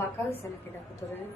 বাঁকা হয়েছে নাকি দেখো তো জানি।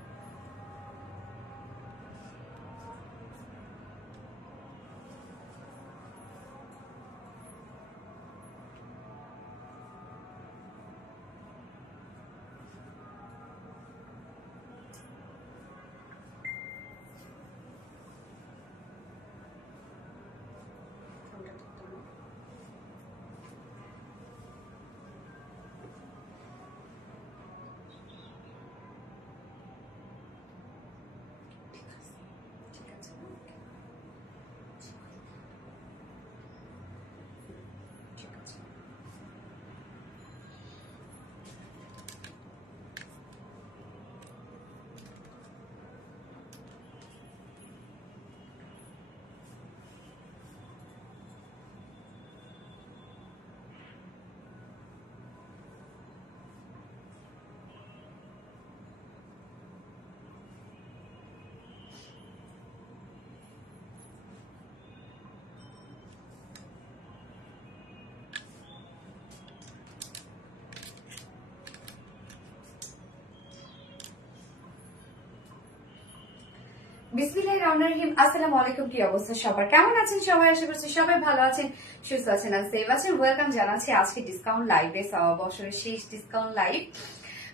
বিসমিল্লাহির রহমানির রহিম। আসসালামু আলাইকুম। কি অবস্থা সবার, কেমন আছেন সবাই? আশা করছি সবাই ভালো আছেন, সুস্থ আছেন আর সেফ আছেন। ওয়েলকাম জানাচ্ছি আজকে ডিসকাউন্ট লাইভে, বছরের শেষ ডিসকাউন্ট লাইভ।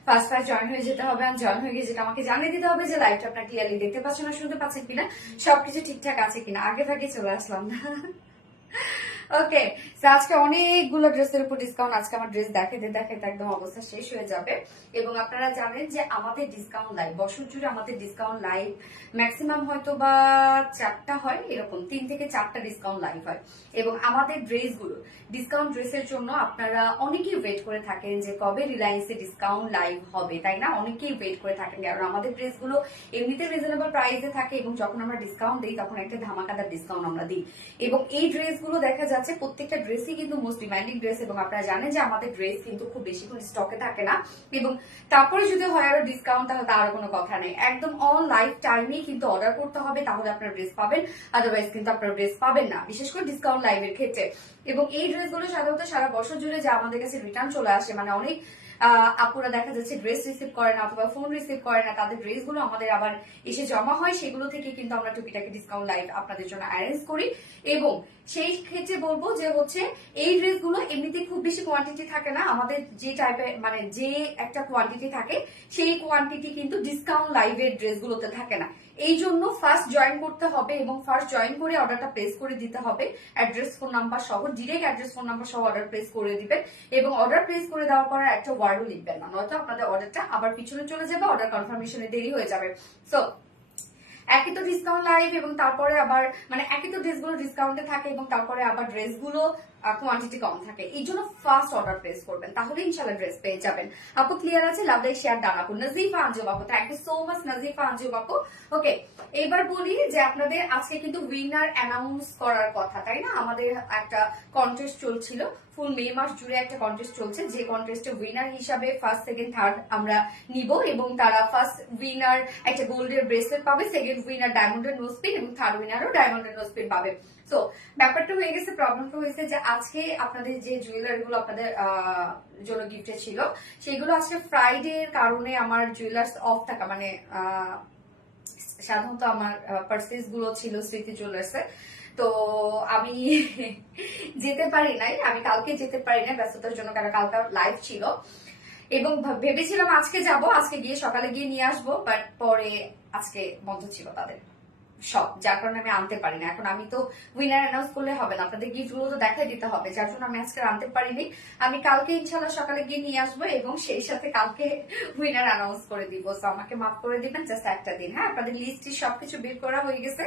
ফার্স্ট জয়েন হয়ে যেতে হবে, আর জয়েন হয়ে গিয়ে যেটা আমাকে জানিয়ে দিতে হবে যে লাইভটা আপনার ক্লিয়ারলি দেখতে পাচ্ছেন না শুনতে পাচ্ছেন কিনা, সবকিছু ঠিকঠাক আছে কিনা। আগে ভাগে চলে আসলাম না। ওকে, আজকে অনেকগুলো ড্রেসের উপর ডিসকাউন্ট। আজকে আমার ড্রেস দেখাতে দেখাতে একদম অবস্থা শেষ হয়ে যাবে। এবং আপনারা জানেন যে আমাদের ডিসকাউন্ট লাইভ বছর জুড়ে আমাদের ডিসকাউন্ট লাইভ ম্যাক্সিমাম হয়তো বা 4টা হয়, এরকম 3 থেকে 4টা ডিসকাউন্ট লাইভ হয়। এবং আমাদের ড্রেসগুলো ডিসকাউন্ট ড্রেসের জন্য আপনারা অনেকেই ওয়েট করে থাকেন যে কবে রিলায়েন্সে ডিসকাউন্ট লাইভ হবে, তাই না? অনেকেই ওয়েট করে থাকেন, কারণ আমাদের ড্রেসগুলো এমনিতে রিজনেবল প্রাইসে থাকে এবং যখন আমরা ডিসকাউন্ট দিই তখন একটা ধামাকাদার ডিসকাউন্ট আমরা দিই। এবং এই ড্রেসগুলো দেখা যাচ্ছে প্রত্যেকটা ড্রেসই কিন্তু মোস্ট ডিমান্ডিং ড্রেস, এবং আপনারা জানেন যে আমাদের ড্রেস কিন্তু খুব বেশিক্ষণ স্টকে থাকে না। এবং তারপরে যদি হয় আরো ডিসকাউন্ট, তাহলে তার কোনো কথা নেই, একদম অন লাইফ টাইমেই কিন্তু অর্ডার করতে হবে, তাহলে আপনার ড্রেস পাবেন, আদারওয়াইজ কিন্তু আপনার ড্রেস পাবেন না, বিশেষ করে ডিসকাউন্ট লাইভের ক্ষেত্রে। এবং এই ড্রেসগুলো সাধারণত সারা বছর জুড়ে যা আমাদের কাছে রিটার্ন চলে আসে, মানে অনেক আপুরা দেখা যাচ্ছে ড্রেস রিসিভ করে না অথবা ফোন রিসিভ করে না, তাদের ড্রেসগুলো আমাদের আবার এসে জমা হয়, সেগুলো থেকে কিন্তু আমরা টুকিটাকি ডিসকাউন্ট লাইভ আপনাদের জন্য অ্যারেঞ্জ করি। এবং সেই ক্ষেত্রে বলবো যে হচ্ছে এই ড্রেসগুলো এমনিতে খুব বেশি কোয়ান্টিটি থাকে না, আমাদের যে টাইপের মানে যে একটা কোয়ান্টিটি থাকে সেই কোয়ান্টিটি কিন্তু ডিসকাউন্ট লাইভের ড্রেসগুলোতে থাকে না। এই জন্য ফার্স্ট জয়েন করতে হবে এবং ফার্স্ট জয়েন করে অর্ডারটা প্লেস করে দিতে হবে, অ্যাড্রেস ফোন নাম্বার সহ, ডিরেক্ট অ্যাড্রেস ফোন নাম্বার সহ অর্ডার প্লেস করে দিবেন। এবং অর্ডার প্লেস করে দেওয়ার পর একটা ওয়ার্ডও লিখবেন না, নয়তো আপনাদের অর্ডারটা আবার পিছনে চলে যাবে, অর্ডার কনফার্মেশনে দেরি হয়ে যাবে। সো একই তো ডিসকাউন্ট লাইভ এবং তারপরে আবার মানে একই তো ড্রেসগুলো ডিসকাউন্টে থাকে এবং তারপরে আবার ড্রেসগুলো কোয়ান্টিটি কম থাকে, এই জন্য ফার্স্ট অর্ডার প্লেস করবেন, তাহলে ইনশাল্লাহ ড্রেস পেয়ে যাবেন। আপু ক্লিয়ার আছে? লাভ লাইক শেয়ার ডান আপু। নাজিফা আঞ্জুম আপু, thank you so much Nazifa Anjum আপু। ওকে, এবার বলি যে আপনাদের আজকে কিন্তু উইনার অ্যানাউন্স করার কথা, তাই না? আমাদের একটা কন্টেস্ট চলছিল, ফুল মে মাস জুড়ে একটা কন্টেস্ট চলছে, যে কন্টেস্টে উইনার হিসাবে ফার্স্ট সেকেন্ড থার্ড আমরা নিব এবং তারা ফার্স্ট উইনার একটা গোল্ডের ব্রেসলেট পাবে, সেকেন্ড উইনার ডায়মন্ডের নোজপিন এবং থার্ড উইনারও ডায়মন্ডের নোজপিন পাবে। সো ব্যাপারটা হয়ে গেছে, প্রবলেমটা হয়েছে যে আজকে আপনাদের যে জুয়েলারি গুলো আপনাদের জন্য গিফটে ছিল সেগুলো আজকে ফ্রাইডের কারণে আমার জুয়েলার্স অফ থাকা, মানে সাধারণত আমার পার্সেস গুলো ছিল স্মৃতি জুয়েলার্সে, তো আমি যেতে পারি নাই, আমি কালকে যেতে পারি নাই ব্যস্ততার জন্য, কারণ কালকে লাইভ ছিল এবং ভেবেছিলাম আজকে যাব, আজকে গিয়ে সকালে গিয়ে নিয়ে আসবো, বাট পরে আজকে বন্ধ ছিল তাদের সব, যার কারণে আমি আনতে পারি না। এখন আমি তো উইনার অ্যানাউন্স করলে হবে না, আপনাদের গিফট গুলো তো দেখাই দিতে হবে, যার জন্য আমি আজকে আনতে পারিনি। আমি কালকে ইনশাল্লাহ সকালে গিয়ে নিয়ে আসবো এবং সেই সাথে কালকে উইনার অ্যানাউন্স করে দিব। তো আমাকে মাফ করে দিবেন, জাস্ট একটা দিন। হ্যাঁ, আপনাদের লিস্টে সবকিছু বের করা হয়ে গেছে,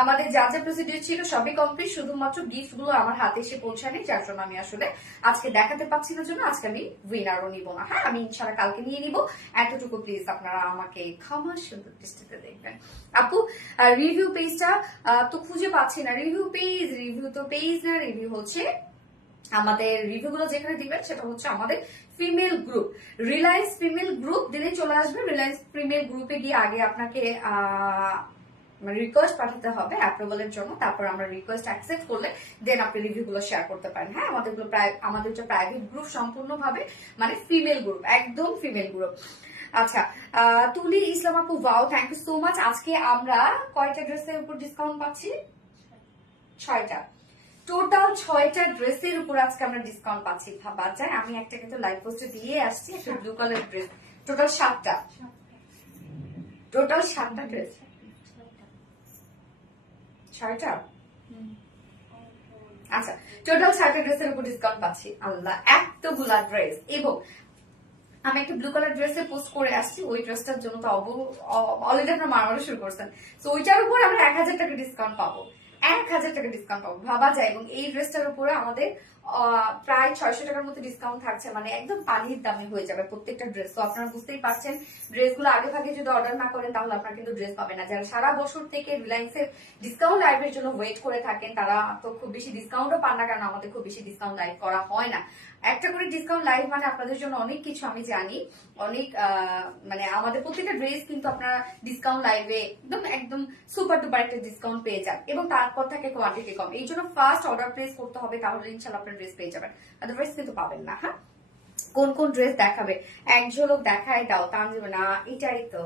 আমাদের যা যা প্রসিডিউর ছিল সবই কমপ্লিট, শুধুমাত্র গিফট গুলো আমার হাতে এসে পৌঁছায়নি, যার জন্য আমি আসলে আজকে দেখাতে পারছি না, জন্য আজকে আমি উইনারও নিব না। হ্যাঁ, আমি ইনশাল্লাহ কালকে নিয়ে নিব, এতটুকু প্লিজ আপনারা আমাকে ক্ষমা সুন্দর দৃষ্টিতে দেখবেন। আপু রিভিউ পেজটা তো খুঁজে পাচ্ছি না, রিভিউ তো পেজ না, রিভিউ হচ্ছে আমাদের রিভিউ গুলো যেখানে দিবেন সেটা হচ্ছে আমাদের female group, Reliance female group দিলে চলে আসবে। রিলায়েন্স ফিমেল গ্রুপে গিয়ে আগে আপনাকে রিকোয়েস্ট পাঠাতে হবে অ্যাপ্রুভালের জন্য, তারপর আমরা রিকোয়েস্ট অ্যাকসেপ্ট করলে দেন আপনি রিভিউ গুলো শেয়ার করতে পারেন। হ্যাঁ, আমাদের যে প্রাইভেট গ্রুপ সম্পূর্ণভাবে মানে ফিমেল গ্রুপ, একদম ফিমেল গ্রুপ। আচ্ছা, তুলি ইসলাম আপু, wow, thank you so much. আজকে আমরা কয়টা ড্রেসের উপর ডিসকাউন্ট পাচ্ছি? 6টা। টোটাল 6টা ড্রেসের উপর আজকে আমরা ডিসকাউন্ট পাচ্ছি। ভাবা যায়, আমি একটা কিন্তু লাইভ পোস্টে দিয়ে আসছি, একটা ব্লু কালার ড্রেস। টোটাল 7টা, টোটাল 7টা ড্রেস। 6টা, আচ্ছা, টোটাল 6টা ড্রেসের উপর ডিসকাউন্ট পাচ্ছি। আল্লাহ, এতগুলা ড্রেস। এবং আমি একটা ব্লু কালার ড্রেসে পোস্ট করে আসছি, ওই ড্রেসটার জন্য তো অলরেডি আপনারা মারামারি শুরু করছেন। তো ওইটার উপর আমরা 1000 টাকা ডিসকাউন্ট পাবো, 1000 টাকা ডিসকাউন্ট পাবো, ভাবা যায়। এবং এই ড্রেসটার উপরে আমাদের প্রায় 600 টাকার মতো ডিসকাউন্ট থাকছে, মানে একদম পানির দামে হয়ে যাবে প্রত্যেকটা ড্রেস। তো আপনারা বুঝতেই পারছেন, ড্রেসগুলো আগে ভাগে যদি অর্ডার না করেন তাহলে আপনারা কিন্তু ড্রেস পাবেন না। যারা সারা বছর থেকে রিলায়েন্সের ডিসকাউন্ট লাইভের জন্য ওয়েট করে থাকেন তারা তো খুব বেশি ডিসকাউন্টও পান না, কারণ আমাদের খুব বেশি ডিসকাউন্ট লাইভ করা হয় না। একটা করে ডিসকাউন্ট লাইভ মানে আপনাদের জন্য অনেক কিছু, আমি জানি। অনেক মানে আমাদের প্রত্যেকটা ড্রেস কিন্তু আপনারা ডিসকাউন্ট লাইভে একদম একদম সুপার ডুপার একটা ডিসকাউন্ট পেয়ে যান, এবং তারপর থেকে কোয়ান্টিটি কম। এই জন্য ফার্স্ট অর্ডার প্লেস করতে হবে, তাহলে ইনশাল্লাহ আপনার ড্রেস পেয়ে যাবেন, আদারওয়াইজ কিন্তু পাবেন না। হ্যাঁ, কোন কোন ড্রেস দেখাবে এক ঝলক দেখায় দাও, তানজিম না, এটাই তো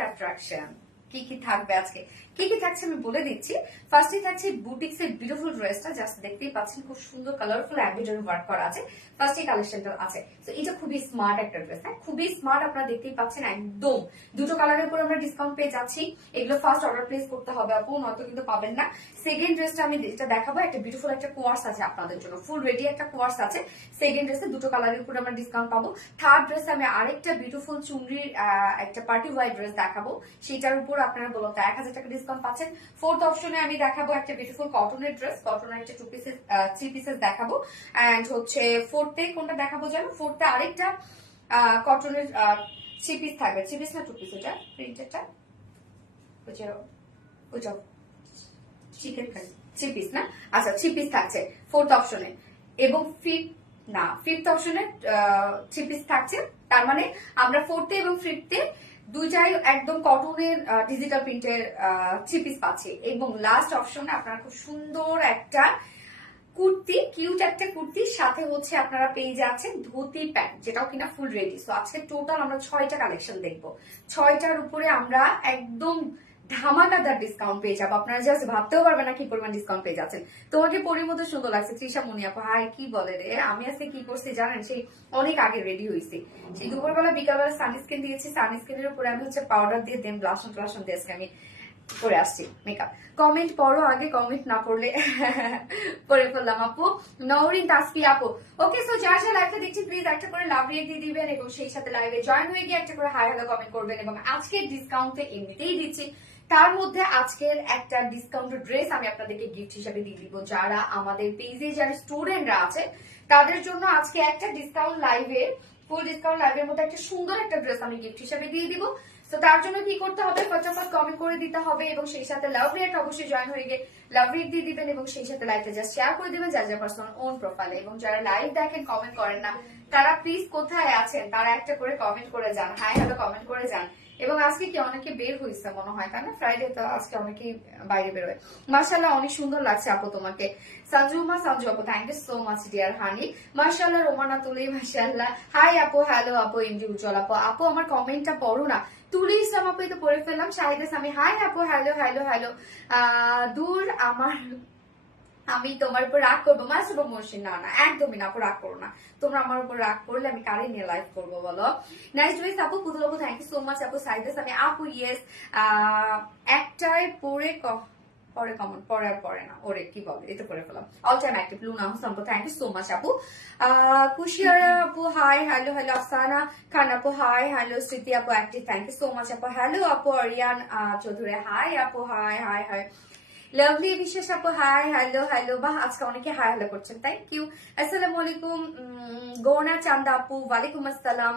অ্যাট্রাকশন। কি কি থাকবে আজকে, কি কি থাকছে আমি বলে দিচ্ছি। ফার্স্টে থাকছে বুটিক্স এর বিউটিফুল ড্রেসটা, জাস্ট দেখতেই পাচ্ছেন খুব সুন্দর কালারফুল এমব্রয়ডারি ওয়ার্ক করা আছে। ফার্স্টে কালেকশনটা আছে, তো এটা খুবই স্মার্ট একটা ড্রেস। হ্যাঁ, খুবই স্মার্ট, আপনারা দেখতেই পাচ্ছেন একদম দুটো কালারের উপর আমরা ডিসকাউন্ট পেয়ে যাচ্ছি। এগুলো ফার্স্ট অর্ডার প্লেস করতে হবে আপু, নয়তো কিন্তু পাবেন না। সেকেন্ড ড্রেসটা আমি যেটা দেখাবো, একটা বিউটিফুল একটা কোয়ার্স আছে আপনাদের জন্য, ফুল রেডি একটা কোয়ার্স আছে। সেকেন্ড ড্রেসে দুটো কালারের উপর আমরা ডিসকাউন্ট পাবো। থার্ড ড্রেসে আমি আরেকটা বিউটিফুল চুনরির একটা পার্টি ওয়ার ড্রেস দেখাবো, সেটার উপর আপনারা বলতে 1000 টাকা ডিসকাউন্ট পাচ্ছেন। ফোর্থ অপশনে আমি দেখাবো একটা বিউটিফুল কটনের ড্রেস, কটনের একটা 3 পিসেস দেখাবো। এন্ড হচ্ছে ফোর্থে কোনটা দেখাবো জানো, ফোর্থে আরেকটা কটনের 3 পিস থাকবে। 3 পিস না 2 পিস, ওটা প্রিন্টেডটা, ওটা চিকেন কারি 3 পিস না, আচ্ছা 3 পিস থাকছে ফোর্থ অপশনে। এবং ফিফথ অপশনে 3 পিস থাকছে। তার মানে আমরা ফোর্থে এবং ফিফথে দুইটাই একদম কটনের ডিজিটাল প্রিন্টের 3 পিস পাচ্ছি। এবং লাস্ট অপশনে আপনারা খুব সুন্দর একটা কুর্তি, কিউট একটা কুর্তির সাথে হচ্ছে আপনারা পেয়ে যাচ্ছেন ধুতি প্যান্ট, যেটাও কিনা ফুল রেডি। সো আজকে টোটাল আমরা 6টা কালেকশন দেখবো, 6টার উপরে আমরা একদম ধামাকাদার ডিসকাউন্ট পেয়ে যাবো। আপনারা জাস্ট ভাবতেও পারবেন না কি পরিমাণ ডিসকাউন্ট পেয়ে যাচ্ছেন। তোমাকে পরির মতো সুন্দর লাগছে তৃষা মুনি আপু, হাই কি বলে রে। আমি আজকে কি করছি জানেন, সেই অনেক আগে রেডি হয়েছি, সেই দুপুরবেলা বিকালবেলা সানস্ক্রিন দিয়েছি, সানস্ক্রিনের উপরে আমি হচ্ছে পাউডার দিয়ে দেন ব্লাশন ট্লাশন দিয়ে আজকে আমি করে আসছি মেকআপ। কমেন্ট পড়ো আগে, কমেন্ট না পড়লে করে ফেললাম আপু। নওরিন তাসফি আপু, ওকে। সো যার যা লাইভটা দেখছি প্লিজ একটা করে লাভ রিয়েক্ট দিয়ে দিবেন, এবং সেই সাথে লাইভে জয়েন হয়ে গিয়ে একটা করে হাই হ্যালো কমেন্ট করবেন। এবং আজকের ডিসকাউন্টে এমনিতেই দিচ্ছি, তার মধ্যে আজকের একটা ডিসকাউন্ট ড্রেস আমি আপনাদেরকে গিফট হিসেবে দিয়ে দিব। যারা আমাদের পেজে যারা স্টুডেন্টরা আছে তাদের জন্য আজকে একটা ডিসকাউন্ট লাইভে, ফুল ডিসকাউন্ট লাইভের মধ্যে একটা সুন্দর একটা ড্রেস আমি গিফট হিসেবে দিয়ে দিব। তো তার জন্য কি করতে হবে, ফটাফট কমেন্ট করে দিতে হবে, এবং সেই সাথে লাভ রিয়েক্ট অবশ্যই জয়েন হয়ে গিয়ে লাভ রিয়েক্ট দিয়ে দিবেন, এবং সেই সাথে লাইভটা জাস্ট শেয়ার করে দিবেন যার যার পার্সোনাল ওন প্রোফাইলে। এবং যারা লাইভ দেখেন কমেন্ট করেন না, তারা প্লিজ কোথায় আছেন তারা একটা করে কমেন্ট করে যান, হাই হ্যালো কমেন্ট করে যান। এবং আজকে কি অনেকে বের হয়েছে মনে হয়, তাই না? ফ্রাইডে তো আজকে অনেকেই বাইরে বেরোয়। মাশাআল্লাহ, অনেক সুন্দর লাগছে আপু তোমাকে। সঞ্জু আপু, thank you so much dear honey. মাশাআল্লাহ রোমানা তুলি, মাশাআল্লাহ। হাই আপু, হ্যালো আপু, এমডি উজ্জ্বল আপু। আপু আমার কমেন্টটা পড়ো না। তুলি ইসলাম আপু তো পড়ে ফেললাম। শাহিদাস আমি, হাই আপু, হ্যালো হ্যালো হ্যালো। দূর আমার, আমি তোমার উপর রাগ করবো মাসুবা মহসিন, না না একদমই না আপু, রাগ করো না। তোমরা আমার উপর রাগ করলে আমি কারে নিয়ে লাইভ করবো বলো। নাইস ডুইস আপু, পুতুল আপু, থ্যাংক ইউ সো মাচ আপু। সাইদাস আমি, আপু ইয়েস, একটাই পরে পরে কমন, পরে আর পরে না, ওরে কি বলে, এটা করে ফেলাম। All time active Luna Hossain আপু, থ্যাংক ইউ সো মাচ আপু। কুশিয়ারা আপু, hi hello hello. Afsana Khan আপু, হাই হ্যালো। স্মৃতি আপু active, thank you so much আপু। হ্যালো আপু। আরিয়ান চৌধুরী, হাই আপু, hi hi hi. Lovely Biswas আপু, হাই হ্যালো হ্যালো। বাহ, আজকে অনেকে হাই হ্যালো করছেন, থ্যাংক ইউ। আসসালামু আলাইকুম। গৌনা চান্দা আপু, ওয়ালাইকুম আসসালাম।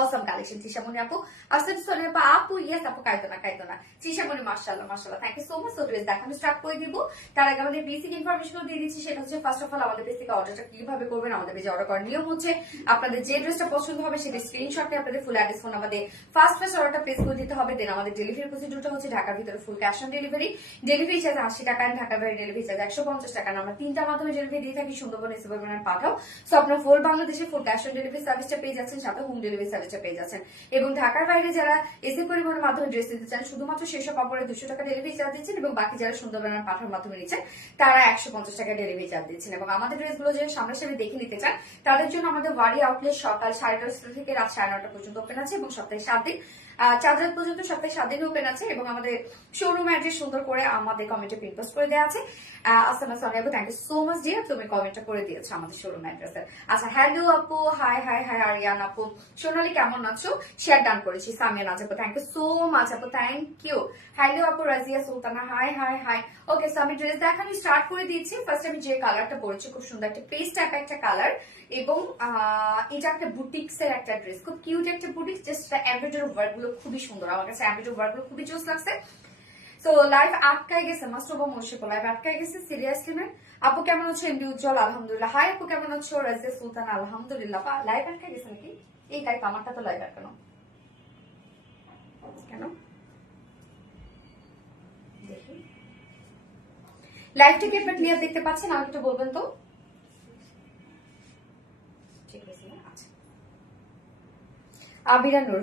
অসম কালেকশন তৃষামণি আপু, আসলে সোনি আপু, আপু ইয়েস আপু, কাইতো না তৃষামণি, মাশাআল্লাহ মাশাআল্লাহ, থ্যাংক ইউ সো মাচ। তো ড্রেস দেখানো স্টার্ট করে দিব। তার আগে আমাদের বেসিক ইনফরমেশন দিয়ে দিচ্ছি, সেটা হচ্ছে ফার্স্ট অফ অল আমাদের পেজ থেকে অর্ডারটা কিভাবে করবেন। আমাদের পেজে অর্ডার করার নিয়ম হচ্ছে আপনাদের যে ড্রেসটা পছন্দ হবে সেটা স্ক্রিনশট নিয়ে আপনাদের ফুল অ্যাড্রেস ফোন আমাদের ফার্স্ট অর্ডারটা প্লেস করে দিতে হবে। দেন আমাদের ডেলিভারি প্রসিডিউরটা হচ্ছে ঢাকার ভিতরে full cash on delivery, delivery charge 80 টাকা, ঢাকার বাইরে ডেলিভারি চার্জ 150 টাকা। আমরা 3টা মাধ্যমে ডেলিভারি দিয়ে থাকি, সুন্দরবন, সুপারম্যান, পাঠাও। সো আপনারা ফুল বাংলাদেশে ফুল ক্যাশ অন ডেলিভারি সার্ভিসটা পেয়ে যাচ্ছেন, সাথে হোম ডেলিভারি নিচে পেয়ে যাচ্ছেন। এবং ঢাকার বাইরে যারা এসি পরিবহনের মাধ্যমে ড্রেস নিতে চান শুধুমাত্র সেসব কাপড়ে 200 টাকা ডেলিভারি চার্জ দিচ্ছেন, এবং বাকি যারা সুন্দরবনের পাঠার মাধ্যমে নিচ্ছেন তারা 150 টাকা ডেলিভারি চার্জ দিচ্ছেন। এবং আমাদের ড্রেসগুলো যে সামনাসামনি দেখে নিতে চান তাদের জন্য আমাদের ওয়ারি আউটলেট সকাল 10:30 থেকে রাত 9:30 পর্যন্ত ওপেন আছে, এবং সপ্তাহে 7 দিন 4 রাত পর্যন্ত সপ্তাহে 7 দিন ওপেন আছে। এবং আমাদের শোরুম অ্যাড্রেস সুন্দর করে আমাদের কমেন্টে পিন পোস্ট করে দেওয়া আছে। আসসালামু আলাইকুম, thank you so much dear, তুমি কমেন্টটা করে দিয়েছো আমাদের শোরুম অ্যাড্রেসে। আচ্ছা, হ্যালো আপু, হাই হাই হাই আরিয়ান আপু, সোনালি কেমন আছো? শেয়ার ডান করেছি। সামিয়া নাজ আপু, থ্যাংক ইউ সো মাচ আপু, থ্যাংক ইউ। হ্যালো আপু, Razia Sultana, hi hi hi. Okay, so আমি ড্রেস দেখানো স্টার্ট করে দিয়েছি। ফার্স্ট আমি যে কালারটা পরেছি খুব সুন্দর একটা পেস্ট টাইপ একটা কালার, এবং এটা একটা বুটিক্স এর একটা ড্রেস, খুব কিউট একটা বুটিক্স। জাস্ট এমব্রয়ডারি ওয়ার্ক গুলো খুবই সুন্দর, আমার কাছে এমব্রয়ডারি ওয়ার্ক গুলো খুবই জোস লাগছে। তো লাইভ আটকায় গেছে, মাস্টারবা মুর্শিদ লাইভ আটকায় গেছে সিরিয়াসলি ম্যাম। আপু কেমন আছো? এমডি উজ্জ্বল আলহামদুলিল্লাহ। হাই আপু কেমন আছো? রাজিয়া সুলতান আলহামদুলিল্লাহ। লাইভ আটকায় গেছে নাকি? এই টাইপ আমারটা তো লাইভ আটকানো কেন? দেখি লাইভটা কি আপনারা ক্লিয়ার দেখতে পাচ্ছেন? আমাকে একটু বলবেন তো। ঠিক আছে, আচ্ছা। আবিরা নূর,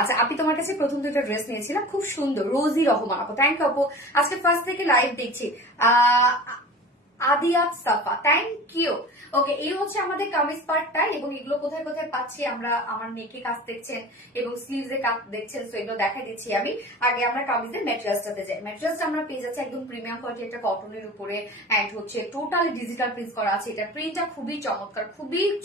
আচ্ছা আপনি তোমার কাছে প্রথম দুটো ড্রেস নিয়েছিলাম, খুব সুন্দর। রোজি রহমান আপু, থ্যাংক ইউ আপু, আজকে ফার্স্ট থেকে লাইভ দেখছি। আদিয়াত সাফা, থ্যাংক ইউ। ওকে, এই হচ্ছে আমাদের কামিজ পার্টটা, এবং এগুলো কোথায় কোথায় পাচ্ছি আমরা, আমার নেকে কাজ দেখছেন এবং স্লিভস এর কাজ দেখছেন, সো এগুলো দেখাই দিচ্ছি আমি। আগে আমরা কামিজের ম্যাটেরিয়ালসটাতে যাই। ম্যাটেরিয়ালসটা আমরা পেয়ে যাচ্ছি একদম প্রিমিয়াম কোয়ালিটি একটা কটনের উপরে, এন্ড হচ্ছে টোটালি ডিজিটাল প্রিন্ট করা আছে। এটা প্রিন্টটা খুবই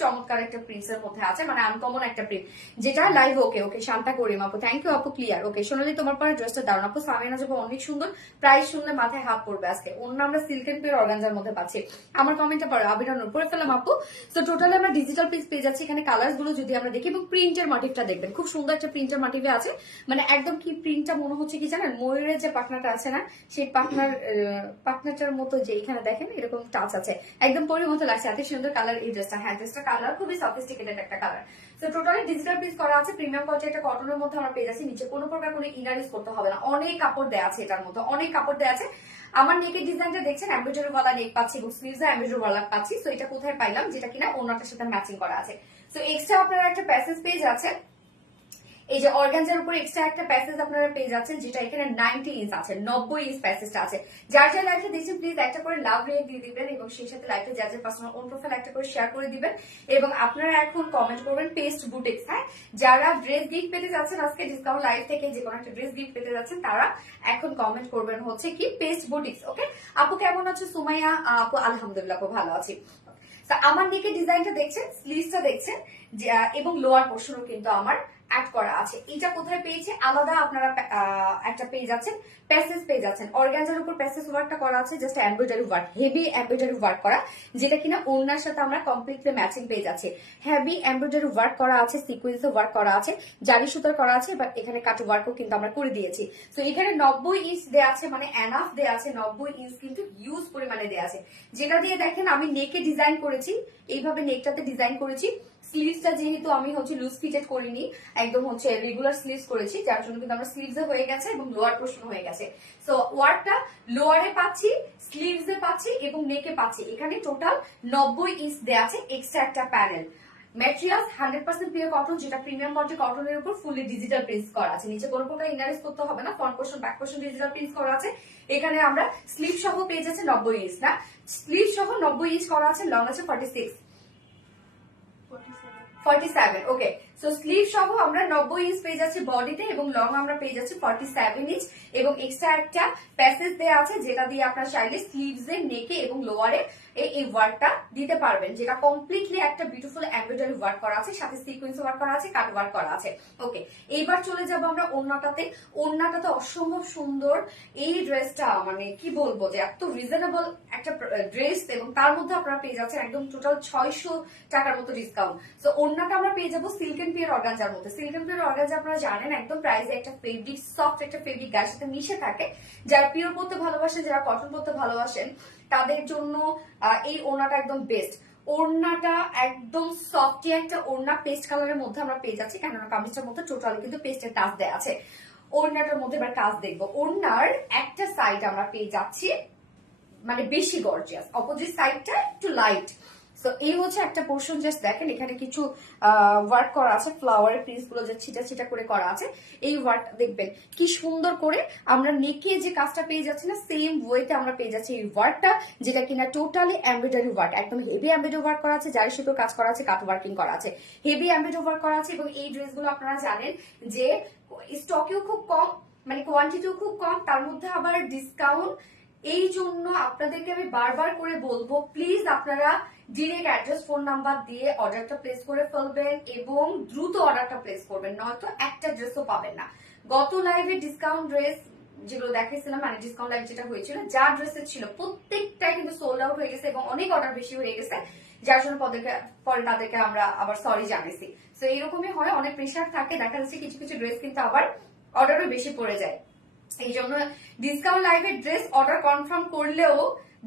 চমৎকার একটা প্রিন্টসের মধ্যে আছে, মানে আনকমন একটা প্রিন্ট, যেটা লাইভ। ওকে ওকে, শান্তা করিম আপু, থ্যাংক ইউ আপু, ক্লিয়ার। ওকে, সোনালি তোমার পরে ড্রেসটা দারুণ আপু, সামিনা যাবো অনেক সুন্দর, প্রাইস শুনলে মাথায় হাত পড়বে আজকে। অন্য আমরা সিল্ক এন্ড পিওর অর্গানজার মধ্যে পাচ্ছি। আমার কমেন্টটা পড়ো, আবিরানুর পরে ফেলাম আপু। সো টোটালি আমরা ডিজিটাল পিস পেয়ে যাচ্ছি। এখানে কালার্স গুলো যদি আমরা দেখি, এবং প্রিন্টের মোটিভটা দেখবেন, খুব সুন্দর একটা প্রিন্টের মোটিভে আছে। মানে একদম কি প্রিন্টটা মনে হচ্ছে কি জানেন, ময়ূরের যে পাখনাটা আছে না, সেই পাখনাটার মতো, যে এখানে দেখেন এরকম টাচ আছে, একদম পরি মতো লাগছে। এত সুন্দর কালার এই ড্রেসটা। হ্যাঁ, ড্রেসটা কালার খুবই সফিস্টিকেটেড একটা কালার। তো টোটালি ডিজিটাল পিস করা আছে, প্রিমিয়াম কোয়ালিটি একটা কটনের মধ্যে আমরা পেয়ে যাচ্ছি। নিচে কোনো প্রকার কোনো ইনার ইউজ করতে হবে না, অনেক কাপড় দেওয়া আছে এটার মধ্যে, অনেক কাপড় দেওয়া আছে। আমার নেকের ডিজাইনটা দেখছেন, এমব্রয়ডারি ওয়ালা নেক পাচ্ছি, এবং স্লিভসে এমব্রয়ডারি ওয়ালা পাচ্ছি। সো এটা কোথায় পাইলাম, যেটা কিনা ওনাটার সাথে ম্যাচিং করা আছে। সো এক্সট্রা আপনারা একটা প্যাসেজ পেয়ে যাচ্ছেন, এই যে অর্গানজার উপর এক্সট্রা একটা প্যাসেজ আপনারা পেয়ে যাচ্ছেন, যেটা এখানে 90 ইঞ্চ আছে, 90 ইঞ্চ প্যাসেজটা আছে। যার যার লাইফে দিচ্ছেন প্লিজ একটা করে লাভ রেট দিয়ে দিবেন, এবং সেই সাথে লাইফে যার যার পার্সোনাল ওন প্রোফাইল একটা করে শেয়ার করে দিবেন। এবং আপনারা এখন কমেন্ট করবেন পেস্ট বুটিক্স। হ্যাঁ, যারা ড্রেস গিফট পেতে যাচ্ছেন আজকে ডিসকাউন্ট লাইভ থেকে, যে কোনো একটা ড্রেস গিফট পেতে যাচ্ছেন, তারা এখন কমেন্ট করবেন হচ্ছে কি পেস্ট বুটিক্স। ওকে আপু কেমন আছো? সুমাইয়া আপু, আলহামদুলিল্লাহ আপু, ভালো আছি। আমার নেকে ডিজাইনটা দেখছেন, স্লিভসটা দেখছেন, এবং লোয়ার পোর্শনও কিন্তু আমার অ্যাড করা আছে। এটা কোথায় পেয়েছে আলাদা আপনারা একটা পেয়ে যাচ্ছেন, প্যাসেজ পেয়ে যাচ্ছেন। অর্গানজার উপর প্যাসেজ ওয়ার্কটা করা আছে, just embroidery work, heavy embroidery work করা, যেটা কিনা ওড়নার সাথে আমরা কমপ্লিটলি ম্যাচিং পেয়ে যাচ্ছি। হেভি এমব্রয়ডারি ওয়ার্ক করা আছে, সিকোয়েন্সে ওয়ার্ক করা আছে, জারি সুতার করা আছে, বাট এখানে কাট ওয়ার্কও কিন্তু আমরা করে দিয়েছি। তো এখানে 90 ইঞ্চ দেওয়া আছে, মানে এনাফ দেওয়া আছে, 90 ইঞ্চ কিন্তু ইউজ পরিমাণে দেওয়া আছে, যেটা দিয়ে দেখেন আমি নেকে ডিজাইন করেছি, এইভাবে নেকটাতে ডিজাইন করেছি। স্লিভসটা যেহেতু আমি হচ্ছে লুজ ফিটেড করিনি, একদম হচ্ছে রেগুলার স্লিভস করেছি, যার জন্য কিন্তু আমরা স্লিভসে হয়ে গেছে এবং লোয়ার পোর্শন হয়ে গেছে। সো ওয়ার্কটা লোয়ারে পাচ্ছি, স্লিভসে পাচ্ছি, এবং নেকে পাচ্ছি। এখানে টোটাল 90 ইঞ্চ দেওয়া আছে, এক্সট্রা একটা প্যানেল। ম্যাটেরিয়ালস 100% পিওর কটন, যেটা প্রিমিয়াম কোয়ালিটি কটনের উপর ফুললি ডিজিটাল প্রিন্টস করা আছে। নিচে কোনো প্রকার ইনারেস করতে হবে না, front portion back portion digital prints করা আছে। এখানে আমরা স্লিভ সহ পেয়ে যাচ্ছে 90 ইঞ্চ, না স্লিভ সহ 90 ইঞ্চ করা আছে, লং আছে 47। ওকে, সো স্লিভ সহ আমরা 90 ইঞ্চ পেয়ে যাচ্ছি বডিতে, এবং লং আমরা পেয়ে যাচ্ছি 47 ইঞ্চ, এবং এক্সট্রা একটা প্যাসেজ দেওয়া আছে, যেটা দিয়ে আপনারা চাইলে স্লিভসে, নেকে এবং লোয়ারে এই ওয়ার্কটা দিতে পারবেন, যেটা কমপ্লিটলি একটা বিউটিফুল এমব্রয়ডারি ওয়ার্ক করা আছে, সাথে সিকোয়েন্স ওয়ার্ক করা আছে, কাট ওয়ার্ক করা আছে। ওকে, এইবার চলে যাব আমরা ওড়নাটাতে। ওড়নাটাতে অসম্ভব সুন্দর এই ড্রেসটা, মানে কি বলবো, যে এত রিজনেবল একটা ড্রেস, এবং তার মধ্যে আপনারা পেয়ে যাচ্ছেন একদম টোটাল 600 টাকার মতো ডিসকাউন্ট। সো ওড়নাটা আমরা পেয়ে যাবো সিল্ক এন্ড পিওর অর্গানজার মধ্যে। সিল্ক এন্ড পিওর অর্গানজা আপনারা জানেন একদম প্রাইসে একটা ফেব্রিক, সফট একটা ফেব্রিক গায়ের সাথে মিশে থাকে। যারা পিওর পরতে ভালোবাসেন, যারা কটন পরতে ভালোবাসেন, তাদের জন্য এই ওড়নাটা একদম বেস্ট। ওড়নাটা একদম সফটি একটা ওড়না, পেস্ট কালারের মধ্যে আমরা পেয়ে যাচ্ছি, কেননা কামিজটার মধ্যে টোটালি কিন্তু পেস্টের টাচ দেওয়া আছে। ওড়নাটার মধ্যে এবার কাজ দেখবো। ওড়নার একটা সাইড আমরা পেয়ে যাচ্ছি মানে বেশি গর্জিয়াস, অপোজিট সাইডটা একটু লাইট, সো এই হচ্ছে একটা পোর্শন, জাস্ট দেখেন এখানে কিছু ওয়ার্ক করা আছে, ফ্লাওয়ারের পিস গুলো যে ছিটা ছিটা করে করা আছে, এই ওয়ার্ক দেখবেন কি সুন্দর করে আমরা নেকে যে কাজটা পেয়ে যাচ্ছি না, সেম ওয়েতে আমরা পেয়ে যাচ্ছি এই ওয়ার্কটা, যেটা কিনা টোটালি এমব্রয়ডারি ওয়ার্ক, একদম হেভি এমব্রয়ডারি ওয়ার্ক করা আছে, জারি সুতোর কাজ করা আছে, কাট ওয়ার্কিং করা আছে, হেভি এমব্রয়ডারি ওয়ার্ক করা আছে। এবং এই ড্রেসগুলো আপনারা জানেন যে স্টকেও খুব কম, মানে কোয়ান্টিটিও খুব কম, তার মধ্যে আবার ডিসকাউন্ট। এই জন্য আপনাদেরকে আমি বারবার করে বলবো, প্লিজ আপনারা ডিরেক্ট অ্যাড্রেস ফোন নাম্বার দিয়ে অর্ডারটা প্লেস করে ফেলবেন এবং দ্রুত অর্ডারটা প্লেস করবেন, নয়তো একটা ড্রেসও পাবেন না। গত লাইভে ডিসকাউন্ট ড্রেস যেগুলো দেখাইছিলাম, মানে ডিসকাউন্ট লাইভ যেটা হয়েছিল, যা ড্রেসের ছিল প্রত্যেকটাই কিন্তু সোল্ড আউট হয়ে গেছে এবং অনেক অর্ডার বেশি হয়ে গেছে, যার জন্য পরে তাদেরকে আমরা আবার সরি জানাইছি। তো এরকমই হয়, অনেক প্রেশার থাকে, দেখা যাচ্ছে কিছু কিছু ড্রেস কিন্তু আবার অর্ডারও বেশি পড়ে যায়। এই জন্য ডিসকাউন্ট লাইভের ড্রেস অর্ডার কনফার্ম করলেও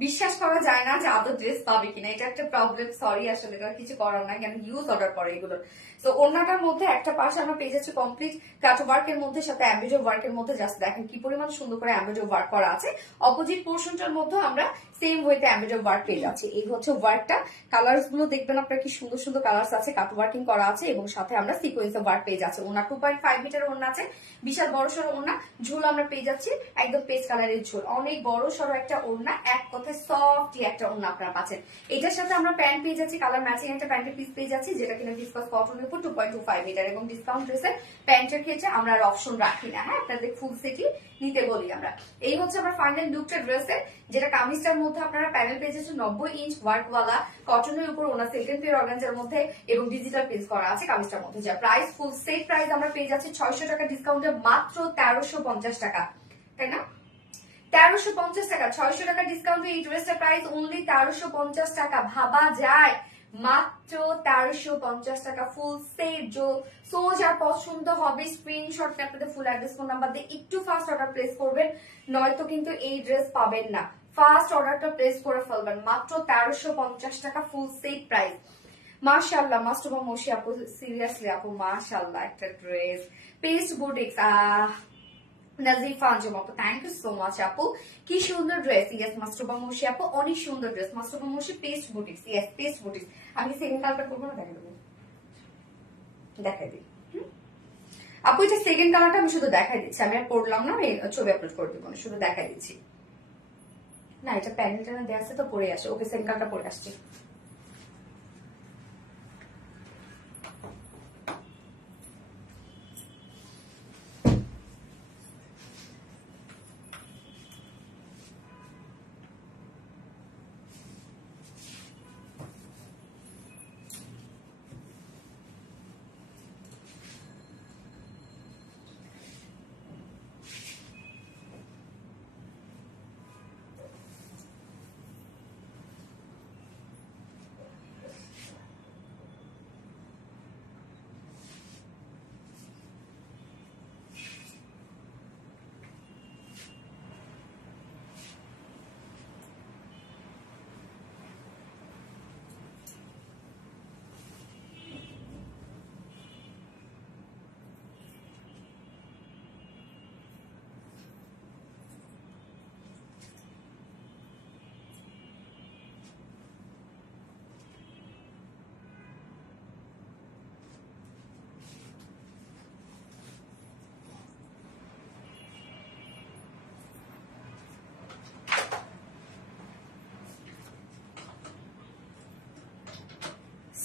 বিশ্বাস করা যায় না যে আদৌ ড্রেস পাবে কিনা, এটা একটা প্রবলেম। সরি, আসলে কিছু করার না, কেন ইউজ অর্ডার করে এগুলো। তো ওড়নাটার মধ্যে একটা পাশে আমরা পেয়ে যাচ্ছি কমপ্লিট কাট ওয়ার্কের মধ্যে, সাথে এমব্রয়ডারি ওয়ার্কের মধ্যে, জাস্ট দেখেন কি পরিমাণ সুন্দর করে এমব্রয়ডারি ওয়ার্ক করা আছে। অপোজিট পোর্শনটার মধ্যে আমরা সেম ওয়েতে এমব্রয়ডারি ওয়ার্ক পেয়ে যাচ্ছি। এই হচ্ছে ওয়ার্কটা, কালার্স গুলো দেখবেন আপনার কি সুন্দর সুন্দর কালার্স আছে, কাট ওয়ার্কিং করা আছে এবং সাথে আমরা সিকোয়েন্সের ওয়ার্ক পেয়ে যাচ্ছি। ওনা 2.5 মিটার ওড়না আছে, বিশাল বড় সড়ো ওড়না, ঝোল আমরা পেয়ে যাচ্ছি একদম পেস্ট কালারের ঝোল, অনেক বড় সড়ো একটা ওড়না, এক কথায় সফটলি একটা ওড়না আপনারা পাচ্ছেন। এটার সাথে আমরা প্যান্ট পেয়ে যাচ্ছি, কালার ম্যাচিং একটা প্যান্টের পিস পেয়ে যাচ্ছি, যেটা কিনা ডিসকাস কটনের উপর 2.25 মিটার। এবং ডিসকাউন্ট ড্রেসের প্যান্টের ক্ষেত্রে আমরা আর অপশন রাখি না, হ্যাঁ, আপনাদের ফুল সেটই নিতে বলি আমরা। এই হচ্ছে আমার ফাইনাল লুকটা ড্রেসের, যেটা কামিজটার মধ্যে আপনারা প্যানেল পেয়ে যাচ্ছেন 90 ইঞ্চ ওয়ার্কওয়ালা কটনের উপর, ওনা সিল্কের পিওর অর্গানজার মধ্যে এবং ডিজিটাল প্রিন্ট করা আছে কামিজটার মধ্যে। যা প্রাইস, ফুল সেট প্রাইস আমরা পেয়ে যাচ্ছি 600 টাকা ডিসকাউন্টে মাত্র 1350 টাকা, তাই না? 1350 টাকা, 600 টাকা ডিসকাউন্টে এই ড্রেসটার প্রাইস অনলি 1350 টাকা। ভাবা যায়, মাত্র 1350 টাকা ফুল সেট। সো যার পছন্দ হবে স্ক্রিনশট নিয়ে আপনাদের ফুল অ্যাড্রেস ফোন নাম্বার দিয়ে একটু ফাস্ট অর্ডার প্লেস করবেন, নয়তো কিন্তু এই ড্রেস পাবেন না। ফার্স্ট অর্ডারটা প্লেস করে ফেলবেন, মাত্র 1350 টাকা ফুল সেট প্রাইস। মাশাআল্লাহ, মাস্টুবা মশি আপু, সিরিয়াসলি আপু মাশাআল্লাহ একটা dress. Paste boutiques, Nazifa Anjum আপু, থ্যাংক ইউ সো মাচ আপু, কি সুন্দর ড্রেস। ইয়েস মাস্টুবা মশি আপু, অনেক সুন্দর dress. Mastuba Moshi paste boutiques, yes paste boutiques. আমি সেকেন্ড কালারটা করবো না, দেখাই দেবো, দেখাই দিই আপু। এটা সেকেন্ড কালারটা আমি শুধু দেখাই দিচ্ছি, আমি আর পড়লাম না, আমি ছবি আপলোড করে দেবো না, শুধু দেখাই দিচ্ছি। না, এটা প্যানেলটা না দেওয়া আছে তো পরে আসে। ওকে, সেকেন্ড কালারটা পরে আসছে।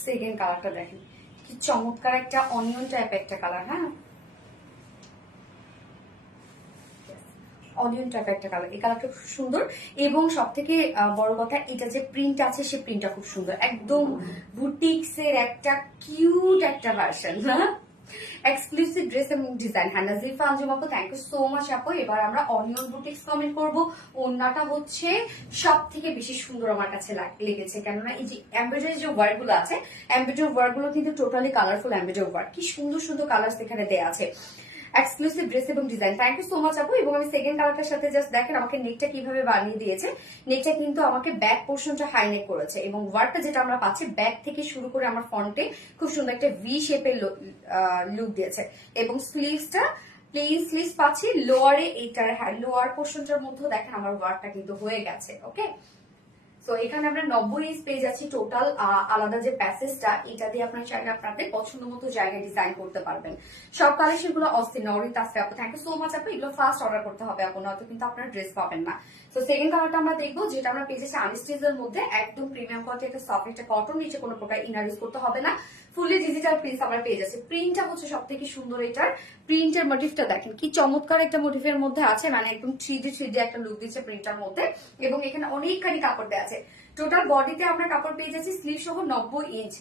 সেকেন্ড কালারটা দেখেন কি চমৎকার একটা অনিয়ন টাইপ একটা কালার, হ্যাঁ, অনিয়ন টাইপ একটা কালার। এই কালারটা খুব সুন্দর এবং সব থেকে বড় কথা, এটা যে প্রিন্ট আছে সে প্রিন্টটা খুব সুন্দর, একদম বুটিক্স এর একটা কিউট একটা ভার্সন, হ্যাঁ, এক্সক্লুসিভ ড্রেস এবং ডিজাইন। হ্যাঁ, নাজিফা আঞ্জুম আপু, থ্যাংক ইউ সো মাচ আপু। এবার আমরা অনিয়ন বুটিক্স কমেন্ট করব। ওড়নাটা হচ্ছে সব থেকে বেশি সুন্দর আমার কাছে লেগেছে, কেননা এই যে এমব্রয়ডারি যে ওয়ার্ক গুলো আছে, এমব্রয়ডারি ওয়ার্ক গুলো কিন্তু টোটালি কালারফুল এমব্রয়ডারি ওয়ার্ক, কি সুন্দর সুন্দর কালার এখানে দেওয়া আছে। এক্সক্লুসিভ ড্রেস এবং design, thank you so much আপু। এবং আমি সেকেন্ড কালারটার সাথে জাস্ট দেখেন আমাকে নেকটা কিভাবে বানিয়ে দিয়েছে। নেকটা কিন্তু আমাকে ব্যাক পোর্শনটা হাই নেক করেছে এবং ওয়ার্কটা যেটা আমরা পাচ্ছি ব্যাক থেকে শুরু করে আমার ফ্রন্টে খুব সুন্দর একটা ভি শেপের লুক দিয়েছে এবং স্লিভসটা প্লেন স্লিভস পাচ্ছি। লোয়ারে এইটার, হ্যাঁ, লোয়ার পোর্শনটার মধ্যে দেখেন আমার ওয়ার্কটা কিন্তু হয়ে গেছে। ওকে, সো এখানে আমরা 90 ইঞ্চ পেয়ে যাচ্ছি টোটাল। আলাদা যে প্যাসেজটা, এটা দিয়ে আপনার চাইলে আপনাদের পছন্দ মতো জায়গায় ডিজাইন করতে পারবেন। সব কালেকশন গুলো অস্থির। নরিত আসবে আপু, থ্যাংক ইউ সো মাচ আপু। এগুলো ফার্স্ট অর্ডার করতে হবে আপু, নয়তো কিন্তু আপনার ড্রেস পাবেন না। তো সেকেন্ড কালারটা আমরা দেখবো, যেটা আমরা পেয়ে যাচ্ছি আনস্টিচের মধ্যে, একদম প্রিমিয়াম কোয়ালিটি, একটা সফট, একটা কটন, নিচে কোনো প্রকার ইনার ইউজ করতে হবে না। ফুললি ডিজিটাল প্রিন্ট আমরা পেয়ে যাচ্ছি। প্রিন্টটা হচ্ছে সব থেকে সুন্দর। এটার প্রিন্টের মোটিভটা দেখেন কি চমৎকার একটা মোটিভের মধ্যে আছে, মানে একদম 3D একটা লুক দিচ্ছে প্রিন্টার মধ্যে। এবং এখানে অনেকখানি কাপড় দেওয়া আছে। টোটাল বডিতে আমরা কাপড় পেয়ে যাচ্ছি স্লিভ সহ 90 ইঞ্চ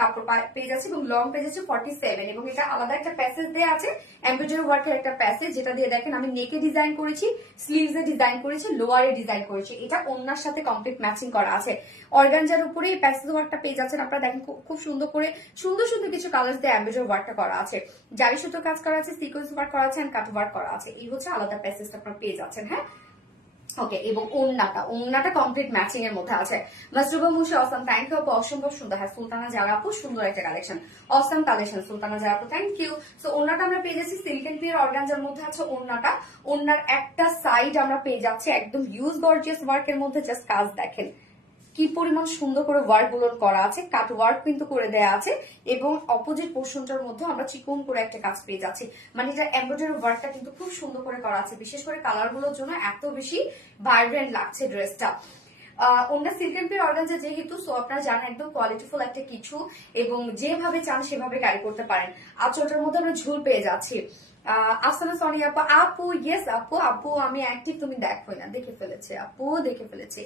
কাপড় পেয়ে যাচ্ছে, এবং লং পেয়ে যাচ্ছে 47। এবং এটা আলাদা একটা প্যাসেজ দেওয়া আছে, এমব্রয়ডারি ওয়ার্কের একটা প্যাসেজ, যেটা দিয়ে দেখেন আমি নেকে ডিজাইন করেছি, স্লিভসে ডিজাইন করেছি, লোয়ারে ডিজাইন করেছি। এটা ওন্নার সাথে কমপ্লিট ম্যাচিং করা আছে। অর্গানজার উপরে এই প্যাসেজ ওয়ার্কটা পেয়ে যাচ্ছেন আপনারা। দেখেন খুব সুন্দর করে সুন্দর সুন্দর কিছু কালার দিয়ে এমব্রয়ডারি ওয়ার্কটা করা আছে, জারি সুতো কাজ করা আছে, সিকোয়েন্স ওয়ার্ক করা আছে, কাট ওয়ার্ক করা আছে। এই হচ্ছে আলাদা প্যাসেজটা আপনারা পেয়ে যাচ্ছেন। হ্যাঁ, ওকে। এবং ওন্নাটা কমপ্লিট ম্যাচিং এর মধ্যে আছে। মাসরুবা মুশি অসাম, থ্যাংক ইউ আপু, অসম্ভব সুন্দর। হ্যাঁ, সুলতানা জারা আপু, সুন্দর একটা কালেকশন, অসাম কালেকশন সুলতানা জারা আপু, থ্যাংক ইউ। সো ওন্নাটা আমরা পেয়ে যাচ্ছি সিল্ক এন্ড পিওর অর্গানজার মধ্যে আছে ওন্নাটা। ওন্নার একটা সাইড আমরা পেয়ে যাচ্ছি একদম হিউজ গর্জিয়াস ওয়ার্কের মধ্যে। জাস্ট কাজ দেখেন কি পরিমাণ সুন্দর করে ওয়ার্ক গুলো করা আছে, কাট ওয়ার্ক কিন্তু করে দেয়া আছে। এবং অপোজিট পোর্শনটার মধ্যে আমরা চিকন করে একটা কাজ পেয়ে যাচ্ছি, মানে এটা এমব্রয়ডারি ওয়ার্কটা কিন্তু খুব সুন্দর করে করা আছে। বিশেষ করে কালার গুলোর জন্য এত বেশি ভাইব্রেন্ট লাগছে ড্রেসটা। অন্য সিল্ক এন্ড পিওর অর্গানজা যেহেতু, সো আপনারা জানেন একদম কোয়ালিটিফুল একটা কিছু, এবং যেভাবে চান সেভাবে ক্যারি করতে পারেন। আঁচলটার মধ্যে আমরা ঝুল পেয়ে যাচ্ছি। আফসানা সোনিয়া আপু, আপু ইয়েস আপু, আপু আমি অ্যাক্টিভ, তুমি দেখোই না, দেখে ফেলেছে আপু, দেখে ফেলেছে।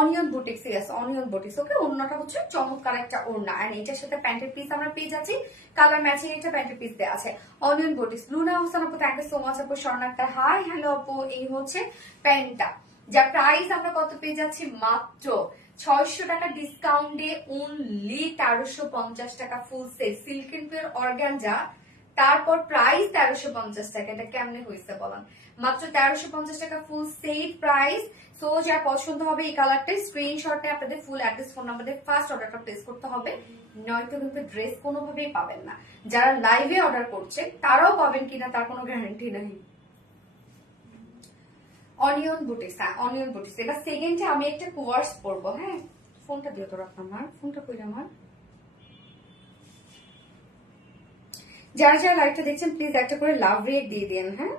Onion boutiques, yes onion boutiques. Okay, ওড়নাটা হচ্ছে চমৎকার একটা ওড়না, এন্ড এটার সাথে প্যান্টের পিস আমরা পেয়ে যাচ্ছি, কালার ম্যাচিং একটা প্যান্টের পিস দেওয়া আছে। অনিয়ন বুটিক্স, লুনা হোসেন আপু, থ্যাংক ইউ সো মাচ আপু। স্বর্ণাক্তার হাই, হ্যালো আপু। এই হচ্ছে প্যান্টটা, যার প্রাইস আমরা কত পেয়ে যাচ্ছি, মাত্র 600 টাকা ডিসকাউন্টে অনলি 1350 টাকা full set silk and pure organza. তারপর প্রাইস 1350 টাকা। এটা কেমনে হয়েছে বলেন? মাত্র 1350 টাকা ফুল সেট প্রাইস। সো যা পছন্দ হবে এই কালারটা স্ক্রিনশটে আপনাদের ফুল অ্যাড্রেস, ফোন নাম্বার দিয়ে ফার্স্ট অর্ডারটা প্লেস করতে হবে, নয়তো কিন্তু ড্রেস কোনোভাবেই পাবেন না। যারা লাইভে অর্ডার করছে তারাও পাবেন কিনা তার কোনো গ্যারান্টি নেই। অনিয়ন বুটিক্স, হ্যাঁ অনিয়ন বুটিক্স। এবার সেকেন্ডে আমি একটা কোয়ার্স পরবো। হ্যাঁ, ফোনটা দিও তো, রাখলাম আমার ফোনটা, কই আমার। যারা যারা লাইভটা দেখছেন প্লিজ একটা করে লাভ রেট দিয়ে দিন। হ্যাঁ,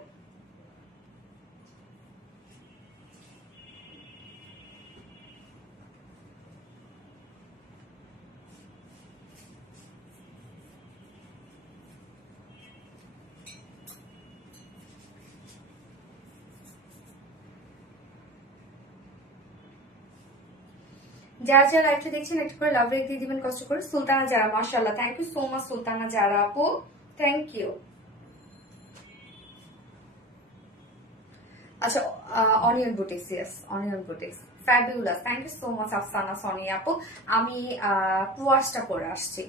যারা যারা লাইভটা দেখছেন একটু করে লাভ রেট দিয়ে দিবেন কষ্ট করে। সুলতানা যারা, মাশাআল্লাহ, thank you so much Sultana Zara আপু, থ্যাংক ইউ। আচ্ছা, onion boutiques, yes onion boutiques, fabulous, thank you so much Afsana Sonia আপু। আমি কুয়াশটা করে আসছি।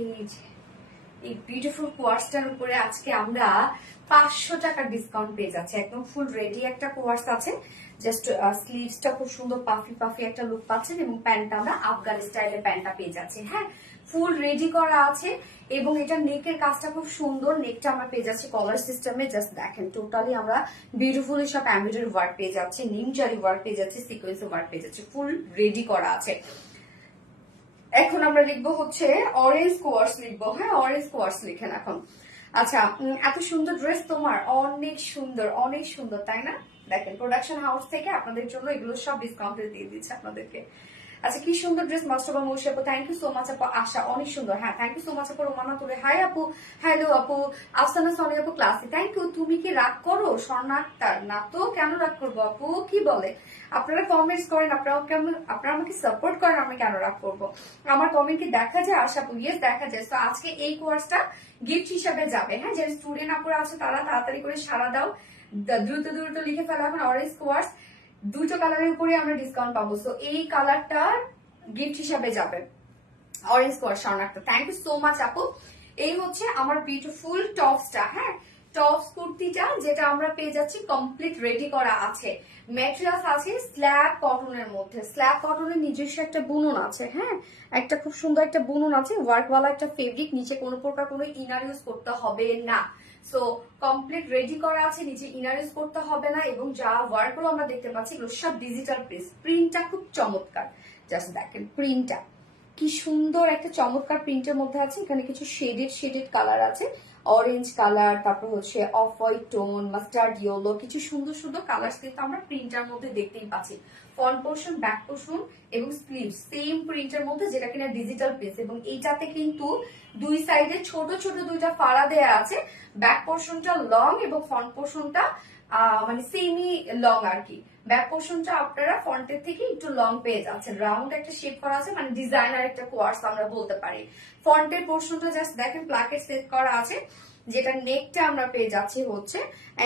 এই যে এই বিউটিফুল কোয়ার্সটার উপরে আজকে আমরা 500 টাকার ডিসকাউন্ট পেয়ে যাচ্ছি। একদম ফুল রেডি একটা কোয়ার্স আছে, জাস্ট স্লিভসটা খুব সুন্দর পাফি পাফি একটা লুক পাচ্ছেন এবং প্যান্টটা আমরা আফগান স্টাইলে প্যান্টটা পেয়ে যাচ্ছি। হ্যাঁ, ফুল রেডি করা আছে এবং এটা নেকের কাজটা খুব সুন্দর। নেকটা আমরা পেয়ে যাচ্ছি কলার সিস্টেমে, জাস্ট দেখেন টোটালি আমরা বিউটিফুলি সব এমব্রয়ডারি ওয়ার্ক পেয়ে যাচ্ছি, নিমজারি ওয়ার্ক পেয়ে যাচ্ছি, সিকোয়েন্স ওয়ার্ক পেয়ে যাচ্ছি, ফুল রেডি করা আছে। এখন আমরা লিখবো হচ্ছে অরেঞ্জ কোয়ার্স লিখবো। হ্যাঁ, অরেঞ্জ কোয়ার্স লিখেন এখন। আচ্ছা, এত সুন্দর ড্রেস তোমার, অনেক সুন্দর অনেক সুন্দর, তাই না? দেখেন প্রোডাকশন হাউস থেকে আপনাদের জন্য এগুলো সব ডিসকাউন্টে দিয়ে দিচ্ছে আপনাদেরকে। আচ্ছা, কি সুন্দর ড্রেস মাস্টার বা মৌসি আপু, থ্যাংক ইউ সো মাচ আপু। আশা অনেক সুন্দর, হ্যাঁ থ্যাংক ইউ সো মাচ আপু। রোমানা তুলে হাই আপু, হ্যালো আপু। আফসানা সনি আপু ক্লাসে, থ্যাংক ইউ। তুমি কি রাগ করো স্বর্ণাক্তার? না তো, কেন রাগ করবো আপু? কি বলে আপনারা কমেন্টস করেন, আপনারা আমাকে সাপোর্ট করেন, আমি কেন রাগ করবো? আমার কমেন্ট কি দেখা যায় আশা আপু? ইয়েস দেখা যায়। তো আজকে এই কোর্সটা গিফট হিসাবে যাবে। হ্যাঁ, যে স্টুডেন্ট আপুরা আছে তারা তাড়াতাড়ি করে সারা দাও, দ্রুত দ্রুত লিখে ফেলো এখন অরেঞ্জ কোর্স। দুটো কালারের উপরে আমরা ডিসকাউন্ট পাবো, তো এই কালারটা গিফট হিসাবে যাবে অরেঞ্জ কোয়ার স্বর্ণাক্ত। থ্যাংক ইউ সো মাচ আপু। এই হচ্ছে আমার বিউটিফুল টপসটা। হ্যাঁ, টপস কুর্তিটা যেটা আমরা পেয়ে যাচ্ছি কমপ্লিট রেডি করা আছে। ম্যাটেরিয়ালস আছে স্ল্যাব কটনের মধ্যে, স্ল্যাব কটনের নিজস্ব একটা বুনন আছে। হ্যাঁ, একটা খুব সুন্দর একটা বুনন আছে, ওয়ার্কওয়ালা একটা ফেব্রিক, নিচে কোনো প্রকার কোনো ইনার ইউজ করতে হবে না। সো কমপ্লিট রেডি করা আছে, নিচে ইনার ইউজ করতে হবে না। এবং যা ওয়ার্ক গুলো আমরা দেখতে পাচ্ছি এগুলো সব ডিজিটাল প্রিন্ট। প্রিন্টটা খুব চমৎকার, জাস্ট দেখেন প্রিন্টটা কি সুন্দর একটা চমৎকার প্রিন্টের মধ্যে আছে। এখানে কিছু শেডেড কালার আছে, অরেঞ্জ কালার, তারপর হচ্ছে off white tone, mustard yellow, কিছু সুন্দর সুন্দর কালার কিন্তু আমরা প্রিন্টার মধ্যে দেখতেই পাচ্ছি। ফ্রন্ট পোর্শন, ব্যাক পোর্শন এবং স্লিভ সেম প্রিন্টের মধ্যে, যেটা কিনা ডিজিটাল প্রিন্ট। এবং এইটাতে কিন্তু দুই সাইডে ছোট ছোট দুইটা ফাড়া দেয়া আছে। ব্যাক পোর্শনটা লং এবং ফ্রন্ট পোর্শনটা মানে সেমি লং আর কি। ব্যাক পোর্শনটা আপনারা ফ্রন্টের থেকে একটু লং পেয়ে যাচ্ছেন, রাউন্ড একটা শেপ করা আছে, মানে ডিজাইনার একটা কোয়ার্স আমরা বলতে পারি। ফ্রন্টের পোর্শনটা জাস্ট দেখেন প্লাকেট সেট করা আছে, যেটা নেকটা আমরা পেয়ে যাচ্ছি হচ্ছে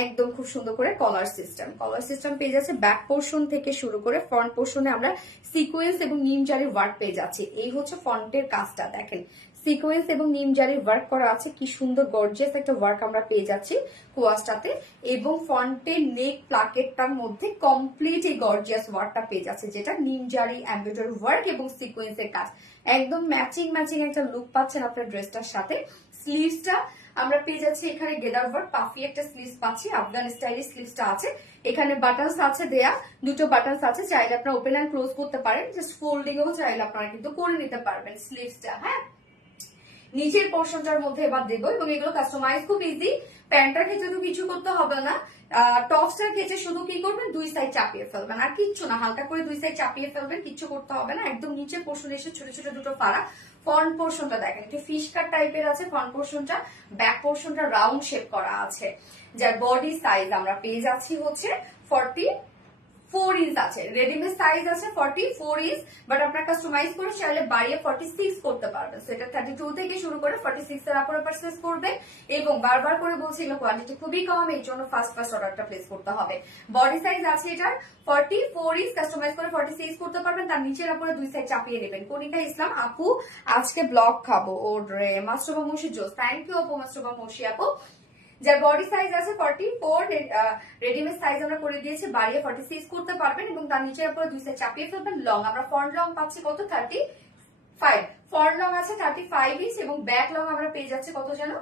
একদম খুব সুন্দর করে কলার সিস্টেম পেয়ে যাচ্ছে। ব্যাক পোর্শন থেকে শুরু করে ফ্রন্ট পোর্শনে আমরা সিকোয়েন্স এবং নিমজারি ওয়ার্ক পেয়ে যাচ্ছি। এই হচ্ছে ফ্রন্টের কাজটা, দেখেন সিকোয়েন্স এবং নিমজারি ওয়ার্ক করা আছে, কি সুন্দর গর্জিয়াস একটা ওয়ার্ক আমরা পেয়ে যাচ্ছি কোয়াসটাতে। এবং ফ্রন্টের নেক প্লাকেটটার মধ্যে কমপ্লিট এই গর্জিয়াস ওয়ার্কটা পেয়ে যাচ্ছে, যেটা নিমজারি এমব্রয়ডারি ওয়ার্ক এবং সিকোয়েন্সের কাজ। একদম ম্যাচিং একটা লুক পাচ্ছেন আপনার ড্রেসটার সাথে। স্লিভসটা আমরা পেয়ে যাচ্ছি এখানে গেদার ওয়ার্ক পাফি একটা স্লিভস পাচ্ছি, আফগান স্টাইলে স্লিভসটা আছে। এখানে বাটনস আছে দেয়া, দুটো বাটনস আছে, চাইলে আপনারা ওপেন এন্ড ক্লোজ করতে পারেন, জাস্ট ফোল্ডিংও চাইলে আপনারা কিন্তু করে নিতে পারবেন স্লিভসটা। হ্যাঁ, নিচের পোর্শনটার মধ্যে এবার দেবো এবং এগুলো কাস্টমাইজ খুব ইজি। প্যান্টার ক্ষেত্রে তো কিছু করতে হবে না, টপসটার ক্ষেত্রে শুধু কি করবেন, দুই সাইড চাপিয়ে ফেলবেন, আর কিচ্ছু না, হালকা করে দুই সাইড চাপিয়ে ফেলবেন, কিচ্ছু করতে হবে না। একদম নিচের পোর্শন এসে ছোট ছোট দুটো ফাড়া। ফ্রন্ট পোর্শনটা দেখেন একটু ফিশ কাট টাইপের আছে ফ্রন্ট পোর্শনটা, ব্যাক পোর্শনটা রাউন্ড শেপ করা আছে। যার বডি সাইজ আমরা পেয়ে যাচ্ছি হচ্ছে 44 ইঞ্চ আছে, রেডিমেড সাইজ আছে 44 ইঞ্চ, বাট আপনার কাস্টমাইজ করে চাইলে বাড়িয়ে 46 করতে পারবেন। সেটা 32 থেকে শুরু করে 46 এর উপরে পারচেজ করবে। এবং বারবার করে বলছি এগুলো কোয়ান্টিটি খুবই কম, এই জন্য ফার্স্ট অর্ডারটা প্লেস করতে হবে। বডি সাইজ আছে এটার 44 ইঞ্চ, কাস্টমাইজ করে 46 করতে পারবেন। তার নিচের উপরে দুই সাইড চাপিয়ে নেবেন। কনিকা ইসলাম আপু আজকে ব্লগ খাবো, ও রে মাস্টারবা মৌসি জোস, থ্যাংক ইউ আপু মাস্টারবা মৌসি আপু। যার বডি সাইজ আছে 44, রেডিমেড সাইজ আমরা করে দিয়েছি, বাড়িয়ে 46 করতে পারবেন। এবং তার নিচের উপরে দুই সাইড চাপিয়ে ফেলবেন। লং আমরা ফ্রন্ট লং পাচ্ছি কত, 35, ফ্রন্ট লং আছে 35 ইঞ্চ এবং ব্যাক লং আমরা পেয়ে যাচ্ছি কত যেন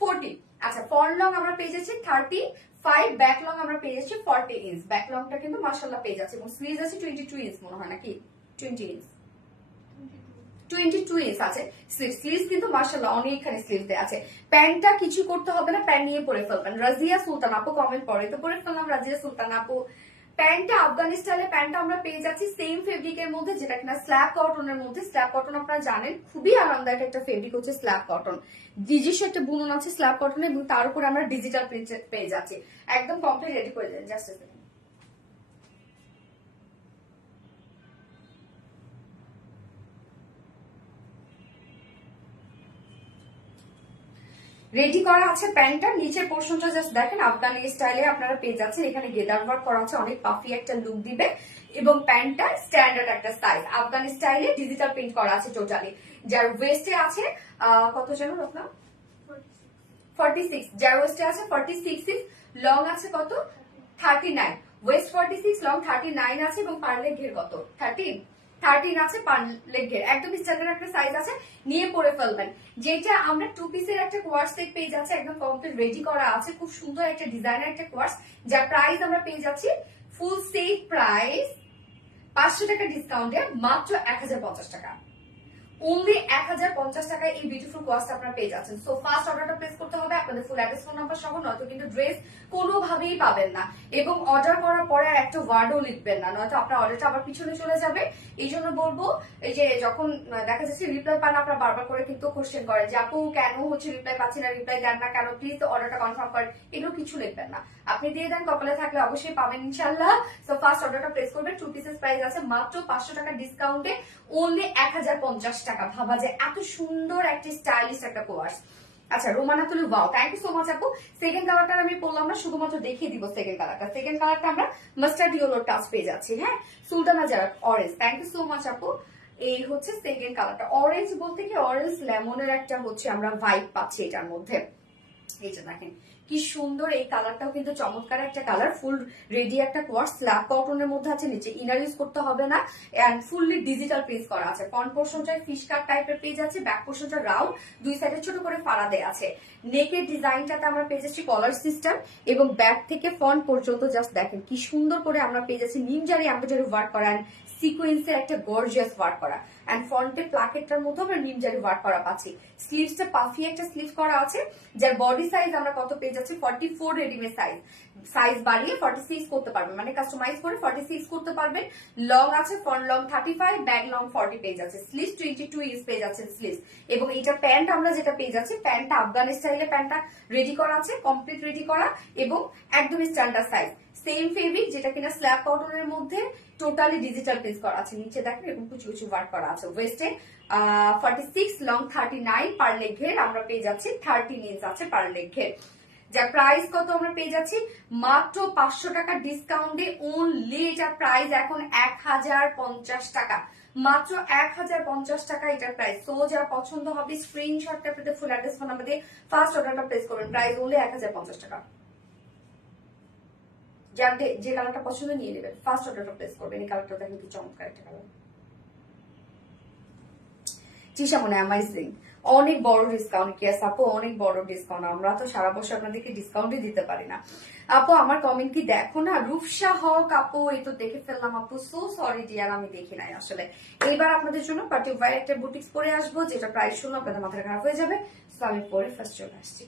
40। আচ্ছা, ফ্রন্ট লং আমরা পেয়ে যাচ্ছি 35, ব্যাক লং আমরা পেয়ে যাচ্ছি 40 ইঞ্চ। ব্যাক লংটা কিন্তু মাশাআল্লাহ পেয়ে যাচ্ছে। এবং স্লিভ আছে 22 ইঞ্চ মনে হয় নাকি 20 ইঞ্চ, 22 ইঞ্চ আছে স্লিভস, কিন্তু মাশাআল্লাহ অনেকখানি স্লিভ দেয়া আছে। প্যান্টটা কিছু করতে হবে না, প্যান্ট নিয়ে পরে ফেলবেন। রাজিয়া সুলতান আপু কমেন্ট পরে তো পরে ফেললাম, রাজিয়া সুলতান আপু। প্যান্টটা আফগানি স্টাইলে প্যান্টটা আমরা পেয়ে যাচ্ছি সেম ফেব্রিকের মধ্যে, যেটা কিনা স্ল্যাব কটনের মধ্যে। স্ল্যাব কটন আপনারা জানেন খুবই আরামদায়ক একটা ফেব্রিক হচ্ছে স্ল্যাব কটন, নিজস্ব একটা বুনন আছে স্ল্যাব কটনে এবং তার উপরে আমরা ডিজিটাল প্রিন্ট পেয়ে যাচ্ছি। একদম কমপ্লিট রেডি করে দেন, জাস্ট রেডি করা আছে প্যান্টটা। নিচের পোর্শনটা জাস্ট দেখেন আফগানি স্টাইলে আপনারা পেয়ে যাচ্ছেন, এখানে গেদার ওয়ার্ক করা আছে, অনেক পাফি একটা লুক দিবে। এবং প্যান্টটা স্ট্যান্ডার্ড একটা সাইজ আফগানি স্টাইলে ডিজিটাল প্রিন্ট করা আছে টোটালি। যার ওয়েস্টে আছে কত যেন আপনার 46, যার ওয়েস্টে আছে 46 ইঞ্চ, লং আছে কত 39, ওয়েস্ট 46, লং 39 আছে এবং পার লেগ ঘের কত 13 আছে, পার লেগ ঘের একদম স্ট্যান্ডার্ড একটা সাইজ আছে, নিয়ে পরে ফেলবেন। যেটা আমরা 2 পিসের একটা কোয়ার্স সেট পেয়ে যাচ্ছে, একদম কমপ্লিট রেডি করা আছে, খুব সুন্দর একটা ডিজাইনের একটা কোয়ার্স, যার প্রাইস আমরা পেয়ে যাচ্ছি ফুল সেট প্রাইস 500 টাকা ডিসকাউন্টে মাত্র 1050 টাকা। অনলি 1050 টাকায় এই বিউটিফুল কোয়ার্সটা আপনারা পেয়ে যাচ্ছেন। সো ফার্স্ট অর্ডারটা প্লেস করতে হবে আপনাদের ফুল অ্যাড্রেস ফোন নাম্বার সহ, নয়তো কিন্তু ড্রেস কোনোভাবেই পাবেন না, এবং অর্ডার করার পরে আর একটা ওয়ার্ডও লিখবেন না, নয়তো আপনার অর্ডারটা আবার পিছনে চলে যাবে। এই জন্য বলবো, এই যে যখন দেখা যাচ্ছে রিপ্লাই পান, আপনারা বারবার করে কিন্তু কোশ্চেন করেন যে আপু কেন হচ্ছে রিপ্লাই পাচ্ছি না, রিপ্লাই দেন না কেন, প্লিজ অর্ডারটা কনফার্ম করেন, এগুলো কিছু লিখবেন না, আপনি দিয়ে দেন, কপালে থাকলে অবশ্যই পাবেন ইনশাল্লাহ। সো ফার্স্ট অর্ডারটা প্লেস করবেন, 2 পিসেস প্রাইস আছে মাত্র 500 টাকা ডিসকাউন্টে অনলি 1050 টাকা। ভাবা যায় এত সুন্দর একটা স্টাইলিশ একটা কোয়ার্স। আচ্ছা, Romana Tuli, wow, thank you so much আপু। সেকেন্ড কালারটা আমি বললাম না, শুধুমাত্র দেখিয়ে দিব সেকেন্ড কালারটা। সেকেন্ড কালারটা আমরা মাস্টার্ড ইয়েলো টাচ পেয়ে যাচ্ছি, হ্যাঁ, Sultana Zara orange, thank you so much আপু। এই হচ্ছে সেকেন্ড কালারটা, অরেঞ্জ বলতে কি অরেঞ্জ লেমনের একটা হচ্ছে আমরা ভাইব পাচ্ছি এটার মধ্যে। এই যে দেখেন কি সুন্দর এই কালারটাও কিন্তু চমৎকার একটা কালার, ফুল রেডি একটা কোয়ার্স, স্ল্যাব কটনের মধ্যে আছে, নিচে ইনার ইউজ করতে হবে না, এন্ড ফুললি ডিজিটাল প্রিন্ট করা আছে। ফ্রন্ট পোর্শনটা ফিশ কাট টাইপের পেজ আছে, ব্যাক পোর্শনটা রাউন্ড, দুই সাইডে ছোট করে ফাড়া দেয়া আছে। নেকের ডিজাইনটাতে আমরা পেয়ে যাচ্ছি কলার সিস্টেম, এবং ব্যাক থেকে ফ্রন্ট পর্যন্ত জাস্ট দেখেন কি সুন্দর করে আমরা পেয়ে যাচ্ছি নিমজারি এমব্রয়ডারি ওয়ার্ক করা, সিকোয়েন্সের একটা গর্জিয়াস ওয়ার্ক করা, এন্ড ফ্রন্টে প্লাকেটটার মধ্যে আমরা নিমজারি ওয়ার্ক করা পাচ্ছি। স্লিভসটা পাফি একটা স্লিভ করা আছে, যার বডি সাইজ আমরা কত পেয়ে যাচ্ছি 44 রেডিমেড সাইজ, সাইজ বাড়িয়ে 46 করতে পারবেন, মানে কাস্টমাইজ করে 46 করতে পারবেন। লং আছে ফ্রন্ট লং 35, ব্যাক লং 40 পেয়ে যাচ্ছে, স্লিভ 22 ইঞ্চ পেয়ে যাচ্ছে স্লিভ। এবং এটা প্যান্ট আমরা যেটা পেয়ে যাচ্ছি, প্যান্টটা আফগান স্টাইলে প্যান্টটা রেডি করা আছে, কমপ্লিট রেডি করা, এবং একদম স্ট্যান্ডার্ড সাইজ, সেম ফেব্রিক, যেটা কিনা স্ল্যাব কটনের মধ্যে টোটালি ডিজিটাল প্রিন্ট করা আছে। নিচে দেখেন এরকম কিছু কিছু ওয়ার্ক করা আছে। ওয়েস্টে 46, লং 39, পার লেগ ঘের আমরা পেয়ে যাচ্ছি 13 ইঞ্চ আছে পার লেগ ঘের। যার প্রাইস কত আমরা পেয়ে যাচ্ছি মাত্র 500 টাকা ডিসকাউন্টে অনলি, এটার প্রাইস এখন 1050 টাকা, মাত্র 1050 টাকা এটার প্রাইস। তো যারা পছন্দ হবে স্ক্রিনশটটা পেতে ফুল অ্যাড্রেস ফোন নাম্বার দিয়ে ফার্স্ট অর্ডারটা প্লেস করবেন, প্রাইস অনলি 1050 টাকা। জানতে যে কালারটা পছন্দ নিয়ে নেবেন, ফার্স্ট অর্ডারটা প্লেস করবেন। এই কালারটা দেখেন কি চমৎকার একটা কালার, চিশা মনে অ্যামাইজিং, অনেক বড় ডিসকাউন্ট। কেস আপু অনেক বড় ডিসকাউন্ট, আমরা তো সারা বছর আপনাদেরকে ডিসকাউন্টই দিতে পারি না। আপু আমার কমেন্ট কি দেখো না? রূপসা হক আপু, এই তো দেখে ফেললাম আপু, সো সরি ডিয়ার, আমি দেখি নাই আসলে। এইবার আপনাদের জন্য পার্টি ওয়্যার একটা বুটিক্স পরে আসবো, যেটা প্রাইস শুনলে আপনাদের মাথা খারাপ হয়ে যাবে, সো আমি পরে ফার্স্ট চলে আসছি।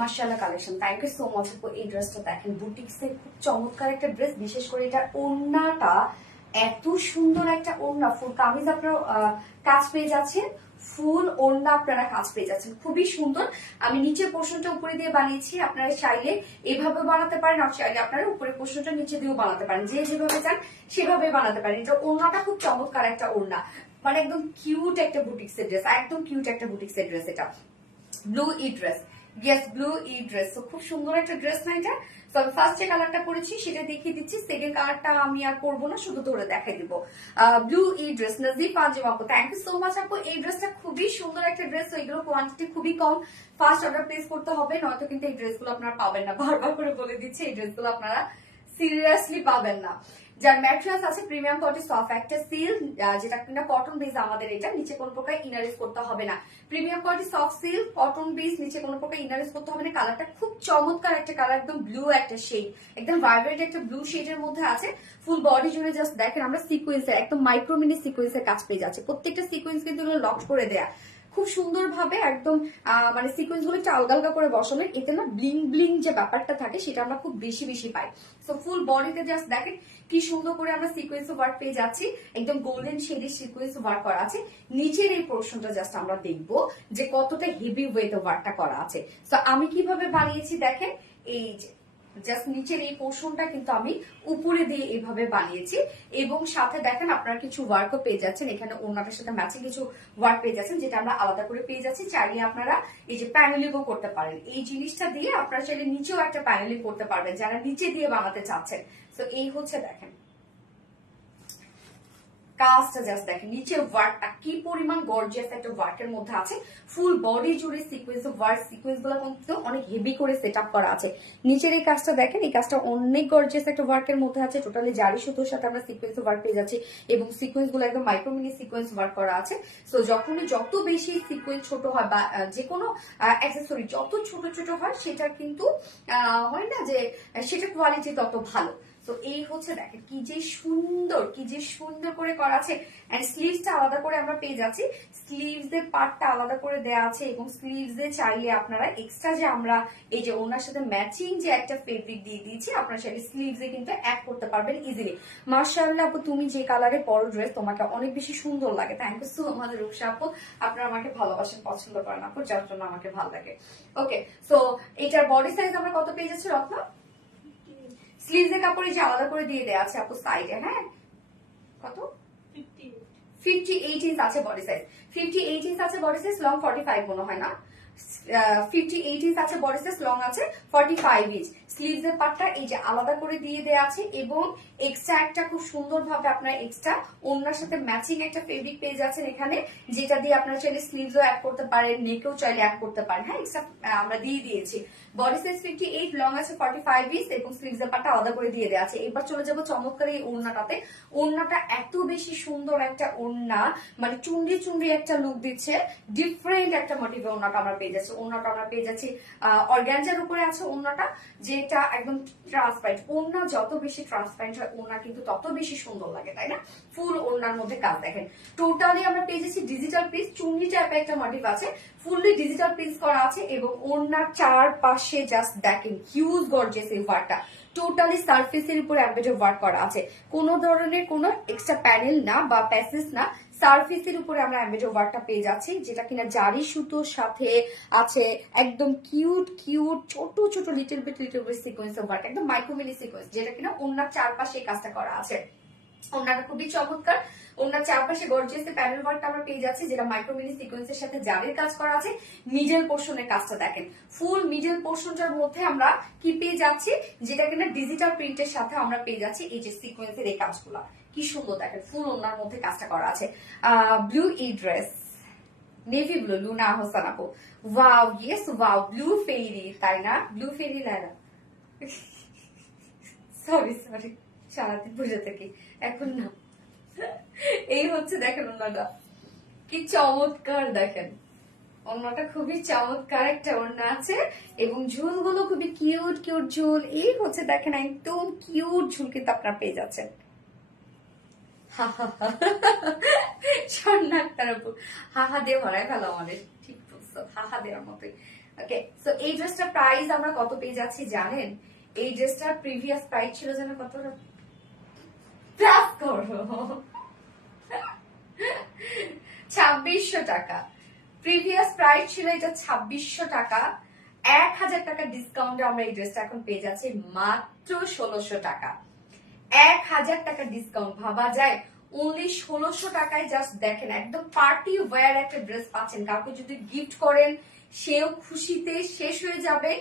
মাশাআল্লাহ collection, thank you so much আপু। এই ড্রেসটা দেখেন, বুটিক্সের খুব চমৎকার একটা ড্রেস, বিশেষ করে এটা ওড়নাটা এত সুন্দর একটা ওড়না, ফুল কামিজ আপনার কাজ পেয়ে যাচ্ছেন, ফুল ওড়না আপনারা কাজ পেয়ে যাচ্ছেন, খুবই সুন্দর। আমি নিচের পোর্শনটা উপরে দিয়ে বানিয়েছি, আপনারা চাইলে এভাবে বানাতে পারেন, আর চাইলে আপনারা উপরের পোর্শনটা নিচে দিয়েও বানাতে পারেন, যে যেভাবে চান সেভাবে বানাতে পারেন। এটা ওড়নাটা খুব চমৎকার একটা ওড়না, মানে একদম কিউট একটা বুটিক্সের ড্রেস, একদম কিউট একটা বুটিক্সের ড্রেস। এটা ব্লু ই ড্রেস, ইয়েস ব্লু ই ড্রেস। তো খুব সুন্দর একটা ড্রেস না এটা। তো আমি ফার্স্ট যে কালারটা করেছি সেটা দেখিয়ে দিচ্ছি, সেকেন্ড কালারটা আমি আর করবো না, শুধু ধরে দেখাই দিব। ব্লু ই ড্রেস, নাজিব পাঞ্জাব আপু, থ্যাংক ইউ সো মাচ আপু। এই ড্রেসটা খুবই সুন্দর একটা ড্রেস, এগুলো কোয়ান্টিটি খুবই কম, ফার্স্ট অর্ডার প্লেস করতে হবে, নয়তো কিন্তু এই ড্রেসগুলো আপনারা পাবেন না। বারবার করে বলে দিচ্ছি, এই ড্রেসগুলো আপনারা সিরিয়াসলি পাবেন না। যার ম্যাটেরিয়ালস আছে প্রিমিয়াম কোয়ালিটি সফট একটা সিল্ক, যেটা কিনা কটন বেস, আমাদের এটা নিচে কোনো প্রকার ইনারেস করতে হবে না। Premium quality soft silk cotton base, নিচে কোনো প্রকার ইনারেস করতে হবে না। কালারটা খুব চমৎকার একটা কালার, একদম ব্লু একটা শেড, একদম ভাইব্রেন্ট একটা ব্লু শেডের মধ্যে আছে। ফুল বডি জুড়ে জাস্ট দেখেন আমরা সিকোয়েন্সের, একদম মাইক্রো মিনি সিকোয়েন্সের কাজ পেয়ে যাচ্ছে। প্রত্যেকটা সিকোয়েন্স কিন্তু লক করে দেয়া, খুব সুন্দর ভাবে একদম মানে সিকোয়েন্স গুলো একটু আলগা আলগা করে বসানো, এতে না ব্লিং ব্লিং যে ব্যাপারটা থাকে সেটা আমরা খুব বেশি বেশি পাই। সো ফুল বডিতে জাস্ট দেখেন কি সুন্দর করে আমরা সিকোয়েন্স ওয়ার্ক পেয়ে যাচ্ছি, একদম গোল্ডেন শেডের সিকোয়েন্স ওয়ার্ক করা আছে। নিচের এই পোর্শনটা জাস্ট আমরা দেখবো যে কতটা হেভি ওয়েট ওয়ার্কটা করা আছে। সো আমি কিভাবে বানিয়েছি দেখেন, এই যে জাস্ট নিচের এই পোর্শনটা কিন্তু আমি উপরে দিয়ে এইভাবে বানিয়েছি, এবং সাথে দেখেন আপনারা কিছু ওয়ার্কও পেয়ে যাচ্ছেন এখানে, ওনাটার সাথে ম্যাচিং কিছু ওয়ার্ক পেয়ে যাচ্ছেন, যেটা আমরা আলাদা করে পেয়ে যাচ্ছি। চাইলে আপনারা এই যে প্যানেলিংও করতে পারেন, এই জিনিসটা দিয়ে আপনারা চাইলে নিচেও একটা প্যানেলিং করতে পারবেন যারা নিচে দিয়ে বানাতে চাচ্ছেন। তো এই হচ্ছে দেখেন কাজটা, জাস্ট দেখেন নিচে ওয়ার্কটা কি পরিমাণ গর্জিয়াস একটা ওয়ার্কের মধ্যে আছে। ফুল বডি জুড়ে সিকোয়েন্স অফ ওয়ার্ক, সিকোয়েন্স গুলো কিন্তু অনেক হেভি করে সেট আপ করা আছে। নিচের এই কাজটা দেখেন, এই কাজটা অনেক গর্জিয়াস একটা ওয়ার্কের মধ্যে আছে। টোটালি জারি সুতোর সাথে আমরা সিকোয়েন্স অফ ওয়ার্ক পেয়ে যাচ্ছি, এবং সিকোয়েন্স গুলো একদম মাইক্রোমিনি সিকোয়েন্স ওয়ার্ক করা আছে। সো যখনই যত বেশি সিকোয়েন্স ছোট হয় বা যে কোনো অ্যাক্সেসরি যত ছোট ছোট হয়, সেটা কিন্তু হয় না যে সেটা কোয়ালিটি তত ভালো। তো এই হচ্ছে দেখেন কি যে সুন্দর, কি যে সুন্দর করে করা আছে। এন্ড স্লিভসটা আলাদা করে আমরা পেয়ে যাচ্ছি, স্লিভস এর পার্টটা আলাদা করে দেওয়া আছে, এবং স্লিভস এ চাইলে আপনারা এক্সট্রা যে আমরা এই যে ওনার সাথে ম্যাচিং যে একটা ফেব্রিক দিয়ে দিয়েছি, আপনারা চাইলে স্লিভস এ কিন্তু অ্যাড করতে পারবেন ইজিলি। মাশাআল্লাহ আপু, তুমি যে কালারে পরো ড্রেস তোমাকে অনেক বেশি সুন্দর লাগে, thank you so much Rupsa আপু। আপনারা আমাকে ভালোবাসেন, পছন্দ করেন আপু, যার জন্য আমাকে ভালো লাগে। ওকে, সো এটার বডি সাইজ আমরা কত পেয়ে যাচ্ছি রত্ন? স্লিভস এর কাপড়ে যে আলাদা করে দিয়ে দেয়া আছে আপু সাইডে, হ্যাঁ কত 58 ইঞ্চ আছে বডি সাইজ, 58 ইঞ্চ আছে বডি সাইজ, লং 45 মনে হয় না, 58 ইঞ্চ আছে বডি সাইজ, লং আছে 45 ইঞ্চ। স্লিভস এর পার্টটা এই যে আলাদা করে দিয়ে দেয়া আছে, এবং এক্সট্রা একটা খুব সুন্দর ভাবে আপনারা এক্সট্রা ওনার সাথে ম্যাচিং একটা ফেব্রিক পেয়ে যাচ্ছেন এখানে, যেটা দিয়ে আপনারা চাইলে স্লিভসও অ্যাড করতে পারেন, নেকেও চাইলে অ্যাড করতে পারেন। হ্যাঁ, এক্সট্রা আমরা দিয়ে দিয়েছি। বডি সাইজ 58, লং আছে 45 ইঞ্চ, এবং স্লিভস এর পার্টটা আলাদা করে দিয়ে দেওয়া আছে। এবার চলে যাবো চমৎকার এই ওড়নাটাতে। ওড়নাটা এত বেশি সুন্দর একটা ওড়না, মানে চুন্ডি চুন্ডি একটা লুক দিচ্ছে, ডিফারেন্ট একটা মোটিভে ওড়নাটা আমরা পেয়ে যাচ্ছি। ওড়নাটা আমরা পেয়ে যাচ্ছি অর্গানজার উপরে আছে ওড়নাটা, যেটা একদম ট্রান্সপারেন্ট। ওড়না যত বেশি ট্রান্সপারেন্ট হয়, ওড়না কিন্তু তত বেশি সুন্দর লাগে, তাই না? ফুল ওড়নার মধ্যে কাজ দেখেন, টোটালি আমরা পেয়ে যাচ্ছি ডিজিটাল প্রিন্ট, চুন্ডি টাইপের একটা মোটিভ আছে, ফুললি ডিজিটাল প্রিন্ট করা আছে, এবং ওড়নার চারপাশে জাস্ট দেখেন হিউজ গর্জিয়াস এই ওয়ার্কটা। টোটালি সারফেসের উপর এমব্রয়ডারি ওয়ার্ক করা আছে, কোনো ধরনের কোনো এক্সট্রা প্যানেল না বা প্যাসেজ না, সারফেসের উপরে আমরা এমব্রয়ডারি ওয়ার্কটা পেয়ে যাচ্ছি, যেটা কিনা জারি সুতোর সাথে আছে। একদম কিউট কিউট ছোট ছোট little bit sequence of work, একদম মাইক্রোমিনি সিকোয়েন্স, যেটা কিনা ওনার চারপাশে এই কাজটা করা আছে। ওনাটা খুবই চমৎকার, ওনার চারপাশে গর্জিয়াস প্যানেল ওয়ার্কটা আমরা পেয়ে যাচ্ছি, যেটা মাইক্রোমিনি সিকোয়েন্সের সাথে জারির কাজ করা আছে। মিডল পোর্শনের কাজটা দেখেন, ফুল মিডল পোর্শনটার মধ্যে আমরা কি পেয়ে যাচ্ছি, যেটা কিনা ডিজিটাল প্রিন্টের সাথে আমরা পেয়ে যাচ্ছি এই যে সিকোয়েন্সের এই কাজগুলো, কি সুন্দর দেখেন ফুল ওনার মধ্যে কাজটা করা আছে। ব্লু ই dress, navy blue, Luna Hossain আপু, wow yes wow, blue fairy, তাই না? ব্লু ফেরি লাইনা, সরি সরি, সারাদিন বুঝে থাকি, এখন না। এই হচ্ছে দেখেন ওনাটা কি চমৎকার, দেখেন ওনাটা খুবই চমৎকার একটা ওড়না আছে, এবং ঝুলগুলো খুবই কিউট কিউট ঝুল। এই হচ্ছে দেখেন একদম কিউট ঝুল কিন্তু আপনারা পেয়ে যাচ্ছেন। স্বর্ণাক্তার আপু, হাহা দিয়ে ভরাই ফেলো আমাদের, ঠিক বলছো, হাহা দেওয়ার মতোই। ওকে, সো এই ড্রেসটার প্রাইস আমরা কত পেয়ে যাচ্ছি জানেন? এই ড্রেসটার প্রিভিয়াস প্রাইস ছিল যেন কত, প্লাস করো 2600 টাকা। প্রিভিয়াস প্রাইস ছিল এটা 2600 টাকা। 1000 টাকা ডিসকাউন্টে আমরা এই ড্রেসটা এখন পেয়ে যাচ্ছি মাত্র 1600 টাকা। 1000 টাকা ডিসকাউন্ট, ভাবা যায়? অনলি 1600 টাকায়। জাস্ট দেখেন, একদম পার্টি ওয়্যার একটা ড্রেস পাচ্ছেন। কাউকে যদি গিফট করেন সেও খুশিতে শেষ হয়ে যাবে।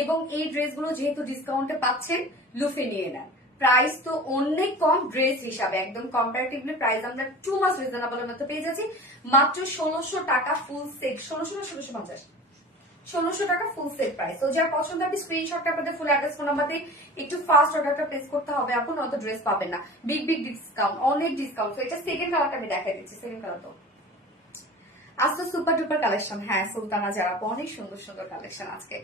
এবং এই ড্রেসগুলো যেহেতু ডিসকাউন্টে পাচ্ছেন, লুফে নিয়ে নেন। প্রাইস তো অনেক কম ড্রেস হিসাবে, একদম কম্পারেটিভলি প্রাইস আমরা টু মাস রিজনেবলের মধ্যে পেয়ে যাচ্ছি মাত্র 1600 টাকা ফুল সেট। 1600 না 1650? 1600 টাকা ফুল সেট প্রাইস। তো যার পছন্দ হবে স্ক্রিনশটটা আপনাদের ফুল অ্যাড্রেস ফোন নাম্বারে একটু ফাস্ট অর্ডারটা প্লেস করতে হবে। আপনি নয়তো ড্রেস পাবেন না। বিগ বিগ ডিসকাউন্ট, অনেক ডিসকাউন্ট। তো এটা সেকেন্ড কালারটা আমি দেখাই দিচ্ছি। সেকেন্ড কালার তো আজকে সুপার ডুপার কালেকশন। হ্যাঁ, সুলতানা যারা, অনেক সুন্দর সুন্দর কালেকশন আজকে।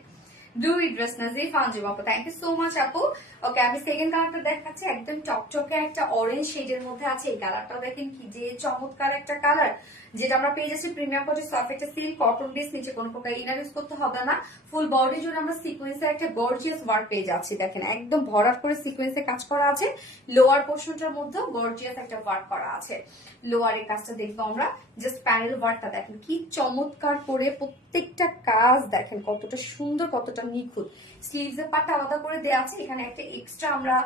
ব্লুই ড্রেস নাজিফ আঞ্জুম আপু, থ্যাংক ইউ সো মাচ আপু। ওকে, আমি সেকেন্ড কালারটা দেখাচ্ছি। একদম চকচকে একটা অরেঞ্জ শেডের মধ্যে আছে। এই কালারটা দেখেন কি যে চমৎকার একটা কালার, যেটা আমরা পেয়ে যাচ্ছি প্রিমিয়াম কোয়ালিটি সফট একটা সিল্ক কটন বেস। নিচে কোনো প্রকার ইনার ইউজ করতে হবে না। ফুল বডি জুড়ে আমরা সিকোয়েন্সের একটা গর্জিয়াস ওয়ার্ক পেয়ে যাচ্ছি। দেখেন একদম ভরাট করে সিকোয়েন্সে কাজ করা আছে। লোয়ার পোর্শনটার মধ্যে গর্জিয়াস একটা ওয়ার্ক করা আছে। লোয়ারের কাজটা দেখবো আমরা। জাস্ট প্যানেল ওয়ার্কটা দেখেন কি চমৎকার করে, প্রত্যেকটা কাজ দেখেন কতটা সুন্দর, কতটা নিখুঁত। স্লিভস এর পার্ট আলাদা করে দেওয়া আছে। এখানে একটা এক্সট্রা আমরা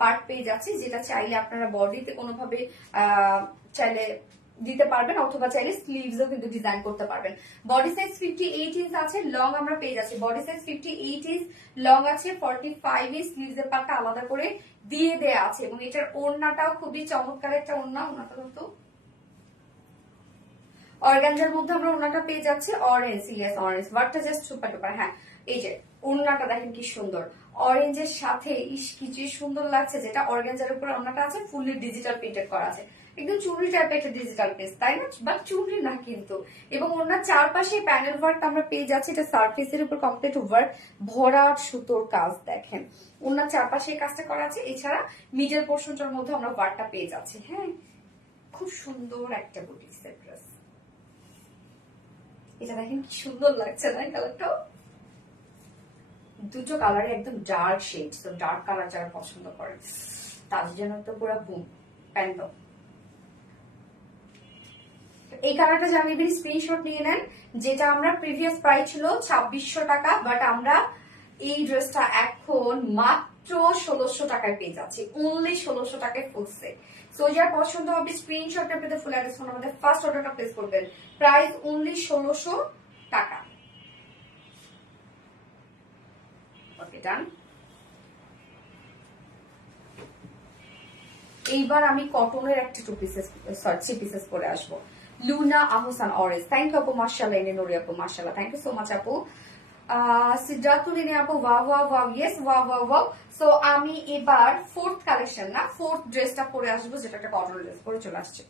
পার্ট পেয়ে যাচ্ছি, যেটা চাইলে আপনারা বডিতে কোনোভাবে চাইলে দিতে পারবেন, অথবা চাইলে স্লিভসও কিন্তু ডিজাইন করতে পারবেন। বডি সাইজ 58 ইঞ্চ আছে। লং আমরা পেয়ে যাচ্ছি বডি সাইজ 58 ইঞ্চ, লং আছে 45 ইঞ্চ। স্লিভস এর পার্টটা আলাদা করে দিয়ে দেয়া আছে। এবং এটার ওড়নাটাও খুবই চমৎকার একটা ওড়না। ওড়নাটা তো অর্গানজার মধ্যে আমরা ওড়নাটা পেয়ে যাচ্ছি অরেঞ্জ। ইয়েস, অরেঞ্জ ওয়ার্কটা জাস্ট সুপার ডুপার। হ্যাঁ, এই যে ওড়নাটা দেখেন কি সুন্দর, অরেঞ্জের সাথে ইস কি যে সুন্দর লাগছে। যেটা অর্গানজার উপর ওড়নাটা আছে ফুললি ডিজিটাল প্রিন্টেড করা আছে। একদম চুনরি টাইপের একটা ডিজিটাল পিস, তাই না? বাট চুনরি না কিন্তু। এবং ওনার চারপাশে প্যানেল ওয়ার্ক আমরা পেয়ে যাচ্ছি। এটা সারফেসের উপর কমপ্লিট ওয়ার্ক, ভরাট সুতোর কাজ দেখেন। ওনার চারপাশে কাজটা করা আছে। এছাড়া মিডল পোর্শনটার মধ্যে আমরা ওয়ার্কটা পেয়ে যাচ্ছি। হ্যাঁ, খুব সুন্দর একটা বুটিক্সের ড্রেস। এটা দেখেন কি সুন্দর লাগছে না কালারটাও? দুটো কালারে একদম ডার্ক শেড। তো ডার্ক কালার যারা পছন্দ করেন তাদের জন্য তো পুরো বুম প্যান্ট। এই কালারটা জানিয়ে স্ক্রিনশট নিয়ে নেন। যেটা আমরা প্রিভিয়াস প্রাইস ছিল 2600 টাকা, বাট আমরা এই ড্রেসটা এখন মাত্র 1600 টাকায় পেয়ে যাচ্ছি। অনলি 1600 টাকায় ফুল সেট। সো যার পছন্দ হবে স্ক্রিনশটটা পেতে ফুল অ্যাড্রেস ফোন আমাদের ফার্স্ট অর্ডারটা প্লেস করবেন। প্রাইস অনলি 1600 টাকা। ওকে, ডান। এইবার আমি কটনের একটা 2 পিসেস সরি 3 পিসেস পরে আসবো। Luna Ahsan orange, thank you আপু। মাশাআল্লাহ, এনে নুরি আপু, মাশাআল্লাহ, থ্যাংক ইউ সো মাচ আপু। সিদ্ধার্থুল এনে আপু, wow wow wow, yes, wow wow wow. So আমি এবার ফোর্থ কালেকশন না, ফোর্থ ড্রেসটা পরে আসবো, যেটা একটা কটন ড্রেস পরে চলে আসছে।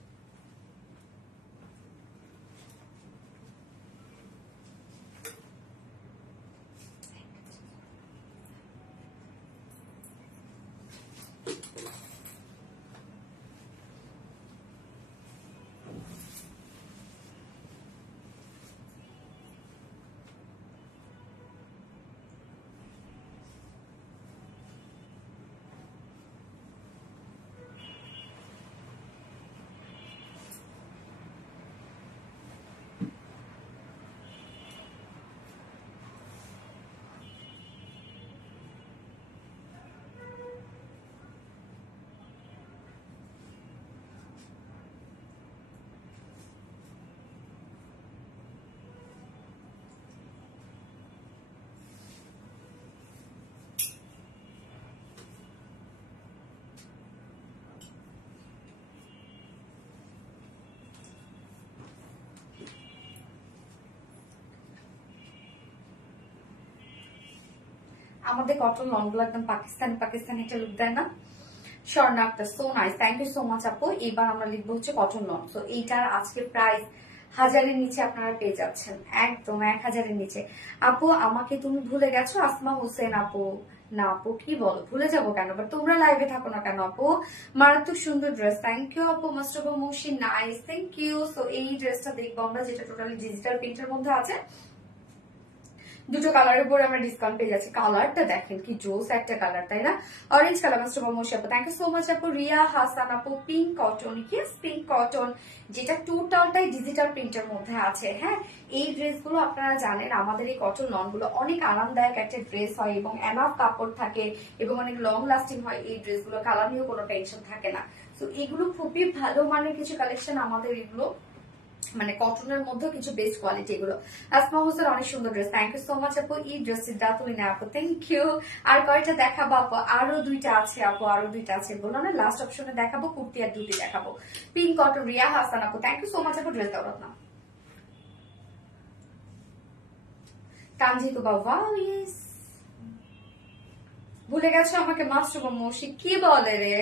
আমাদের কটন লংগুলো একদম পাকিস্তানি পাকিস্তানি একটা লুক দেয় না? Swarna Akter, so nice, thank you so much আপু। এবার আমরা লিখবো হচ্ছে কটন লং। তো এইটার আজকে প্রাইস 1000-এর নিচে আপনারা পেয়ে যাচ্ছেন, একদম 1000-এর নিচে। আপু আমাকে তুমি ভুলে গেছো? আসমা হোসেন আপু, না আপু কি বলো, ভুলে যাবো কেন? বাট তোমরা লাইভে থাকো না কেন আপু? মারাত্মক সুন্দর ড্রেস, থ্যাংক ইউ আপু। মাস্টারবা মুশি, নাইস, থ্যাংক ইউ। সো এই ড্রেসটা দেখবো আমরা, যেটা টোটালি ডিজিটাল প্রিন্টের মধ্যে আছে। দুটো কালারের উপরে আমরা ডিসকাউন্ট পেয়ে যাচ্ছি। কালারটা দেখেন কি জোস একটা কালার, তাই না? অরেঞ্জ কালার মাস্টার মোমোশ আপু, থ্যাংক ইউ সো মাচ আপু। রিয়া হাসান আপু, pink cotton, yes pink cotton, যেটা টোটালটাই ডিজিটাল প্রিন্টের মধ্যে আছে। হ্যাঁ, এই ড্রেসগুলো আপনারা জানেন আমাদের এই কটন লন গুলো অনেক আরামদায়ক একটা ড্রেস হয় এবং এনাফ কাপড় থাকে এবং অনেক লং লাস্টিং হয়। এই ড্রেসগুলো কালার নিয়েও কোনো টেনশন থাকে না। তো এগুলো খুবই ভালো মানের কিছু কালেকশন আমাদের, এগুলো মানে কটনের মধ্যে কিছু বেস্ট কোয়ালিটি এগুলো। আসমা হোসেন অনেক সুন্দর dress, thank you so much আপু। এই ড্রেসটা তুলি না আপু, থ্যাংক ইউ। আর কয়টা দেখাবো আপু? আরো দুইটা আছে আপু, আরো দুইটা আছে, বললো না লাস্ট অপশনে দেখাবো, কুর্তি আর দুটি দেখাবো। পিঙ্ক কটন, রিয়া হাসান আপু, থ্যাংক ইউ সো মাচ আপু। ড্রেস দাও না কাঞ্জি তো বাবা, ইয়েস ভুলে গেছো আমাকে মাস্টার মৌসি, কি বলে রে।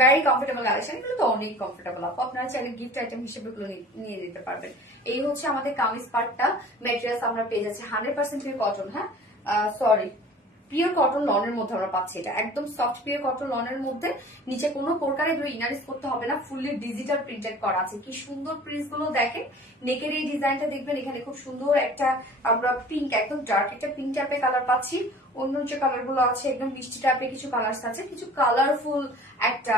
ভেরি কমফোর্টেবল কালেকশন, এগুলো তো অনেক কমফোর্টেবল আপু, আপনারা চাইলে গিফট আইটেম হিসেবে এগুলো নিয়ে নিতে পারবেন। এই হচ্ছে আমাদের কামিজ পার্টটা। মেটেরিয়ালস আমরা পেয়ে যাচ্ছি 100% কটন। হ্যাঁ সরি, পিওর কটন লনের মধ্যে আমরা পাচ্ছি। এটা একদম সফট পিওর কটন লনের মধ্যে, নিচে কোনো প্রকার এগুলো ইনারিস করতে হবে না, ফুললি ডিজিটাল প্রিন্টেড করা আছে। কি সুন্দর প্রিন্টস গুলো দেখেন, নেকের এই ডিজাইনটা দেখবেন, এখানে খুব সুন্দর একটা আমরা পিঙ্ক, একদম ডার্ক একটা পিঙ্ক টাইপের কালার পাচ্ছি। অন্য যে কালার গুলো আছে একদম মিষ্টি টাইপের কিছু কালার আছে, কিছু কালারফুল একটা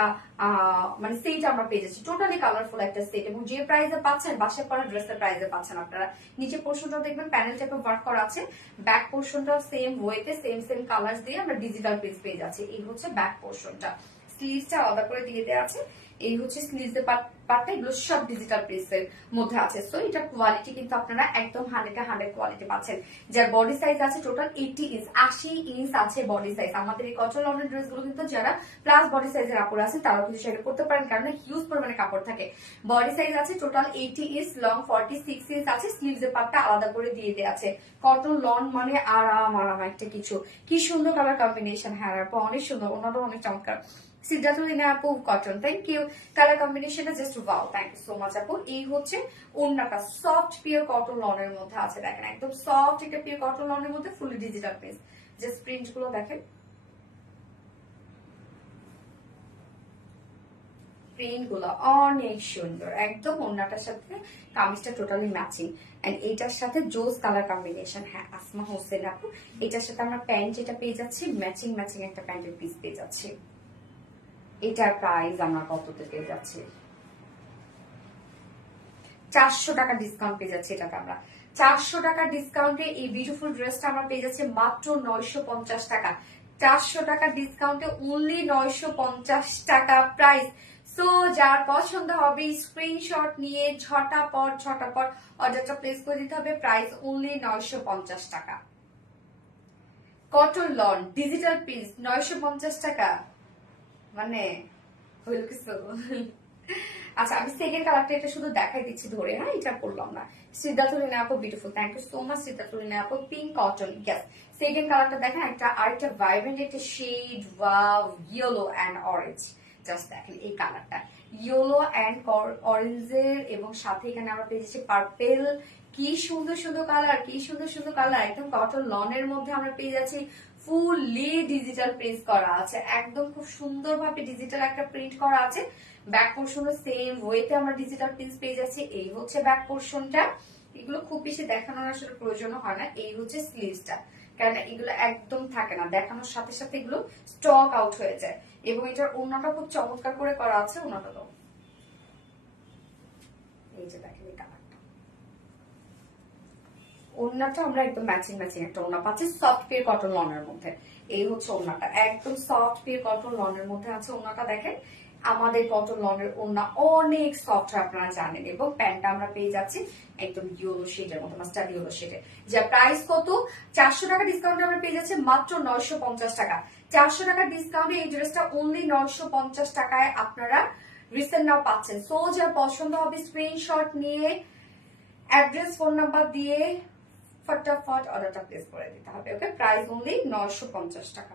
মানে সেট আমরা পেয়ে যাচ্ছি, টোটালি কালারফুল একটা সেট। এবং যে প্রাইসে পাচ্ছেন বাসায় পরা ড্রেসের প্রাইসে পাচ্ছেন আপনারা। নিচে পোর্শনটা দেখবেন প্যানেল টাইপের ওয়ার্ক করা আছে, ব্যাক পোর্শনটা সেম ওয়েতে সেম কালার দিয়ে আমরা ডিজিটাল প্রিন্ট পেয়ে যাচ্ছি। এই হচ্ছে ব্যাক পোর্শনটা, স্লিভসটা আলাদা করে দিয়ে দেওয়া আছে। এই হচ্ছে স্লিভসের পার্টটা, এগুলো সব ডিজিটাল প্রিন্টসের মধ্যে আছে। সো এটা কোয়ালিটি কিন্তু আপনারা একদম 100 কোয়ালিটি পাচ্ছেন। যার বডি সাইজ আছে টোটাল 80 ইঞ্চ, 80 ইঞ্চ আছে বডি সাইজ। আমাদের এই কটন লনের ড্রেস গুলো কিন্তু যারা প্লাস বডি সাইজের কাপড় আছে তারাও কিন্তু সেটা করতে পারেন, কারণ হিউজ পরিমাণে কাপড় থাকে। বডি সাইজ আছে টোটাল 80 ইঞ্চ, লং 46 ইঞ্চ আছে, স্লিভসের পার্টটা আলাদা করে দিয়ে দেওয়া আছে। কটন লন মানে আরাম একটা কিছু। কি সুন্দর কালার কম্বিনেশন, হ্যাঁ আপু অনেক সুন্দর, ওনারও অনেক চমৎকার। সিদ্ধার্থলিনা আপু কটন, থ্যাংক ইউ। কালার কম্বিনেশনটা just wow, thank you so much আপু। এই হচ্ছে ওড়নাটা, সফট পিওর কটন লনের মধ্যে আছে, দেখেন একদম সফট একটা পিওর কটন লনের মধ্যে fully digital print. Just print গুলো দেখেন, প্রিন্ট গুলো অনেক সুন্দর, একদম ওড়নাটার সাথে কামিজটা টোটালি ম্যাচিং। এন্ড এইটার সাথে জোস কালার কম্বিনেশন। হ্যাঁ আসমা হোসেন আপু, এটার সাথে আমরা প্যান্ট যেটা পেয়ে যাচ্ছি, ম্যাচিং একটা প্যান্টের পিস পেয়ে যাচ্ছি। এটার প্রাইস আমরা কততে পেয়ে যাচ্ছি? 400 টাকা ডিসকাউন্ট পেয়ে যাচ্ছি। এটাকে আমরা 400 টাকা ডিসকাউন্টে এই বিউটিফুল ড্রেসটা আমরা পেয়ে যাচ্ছি মাত্র 950 টাকা। 400 টাকা ডিসকাউন্টে অনলি 950 টাকা প্রাইস। সো যার পছন্দ হবে স্ক্রিনশট নিয়ে ঝটাপট অর্ডারটা প্লেস করে দিতে হবে। প্রাইস অনলি 950 টাকা। কটন লন ডিজিটাল পিস 950 টাকা, মানে হইল কিছু। আচ্ছা আমি সেকেন্ড কালারটা এটা শুধু দেখাই দিচ্ছি ধরে, হ্যাঁ এটা করলাম না। সিদ্ধার্থলিনা আপু beautiful, thank you so much সিদ্ধার্থলিনা আপু। Pink cotton, yes. সেকেন্ড কালারটা দেখেন, একটা আরেকটা ভাইব্রেন্ট একটা shade, wow, yellow and orange. Just দেখেন এই কালারটা, ইয়েলো এন্ড অরেঞ্জের, এবং সাথে এখানে আমরা পেয়েছি পার্পেল। কি সুন্দর কালার, একদম কটন লনের মধ্যে আমরা পেয়ে যাচ্ছি। ফুললি ডিজিটাল প্রিন্ট করা আছে, একদম খুব সুন্দর ভাবে ডিজিটাল একটা প্রিন্ট করা আছে। ব্যাক পোর্শনও সেম ওয়েতে আমরা ডিজিটাল প্রিন্ট পেয়ে যাচ্ছি। এই হচ্ছে ব্যাক পোর্শনটা, এগুলো খুব বেশি দেখানোর আসলে প্রয়োজন হয় না। এই হচ্ছে স্লিভসটা, কারণ এগুলো একদম থাকে না, দেখানোর সাথে সাথে এগুলো স্টক আউট হয়ে যায়। এবং এটার ওড়নাটা খুব চমৎকার করে করা আছে। ওড়নাটা তো এই যে দেখেন এই কালারটা, ওড়নাটা আমরা একদম ম্যাচিং একটা ওড়না পাচ্ছি সফট পিওর কটন লনের মধ্যে। এই হচ্ছে ওড়নাটা, একদম সফট পিওর কটন লনের মধ্যে আছে। ওড়নাটা দেখেন, আমাদের কটন লনের ওড়না অনেক সফট হয় আপনারা জানেন। এবং প্যান্টটা আমরা পেয়ে যাচ্ছি একদম ইয়েলো শেডের মতো, মাস্টার্ড ইয়েলো শেডের। যা প্রাইস কত? 400 টাকা ডিসকাউন্ট আমরা পেয়ে যাচ্ছি মাত্র 950 টাকা। 400 টাকা ডিসকাউন্টে এই ড্রেসটা অনলি 950 টাকায় আপনারা রিসেন্ট নাও পাচ্ছেন। সো যার পছন্দ হবে স্ক্রিনশট নিয়ে অ্যাড্রেস ফোন নাম্বার দিয়ে ফটাফট অর্ডারটা প্লেস করে দিতে হবে। ওকে, প্রাইস অনলি 950 টাকা।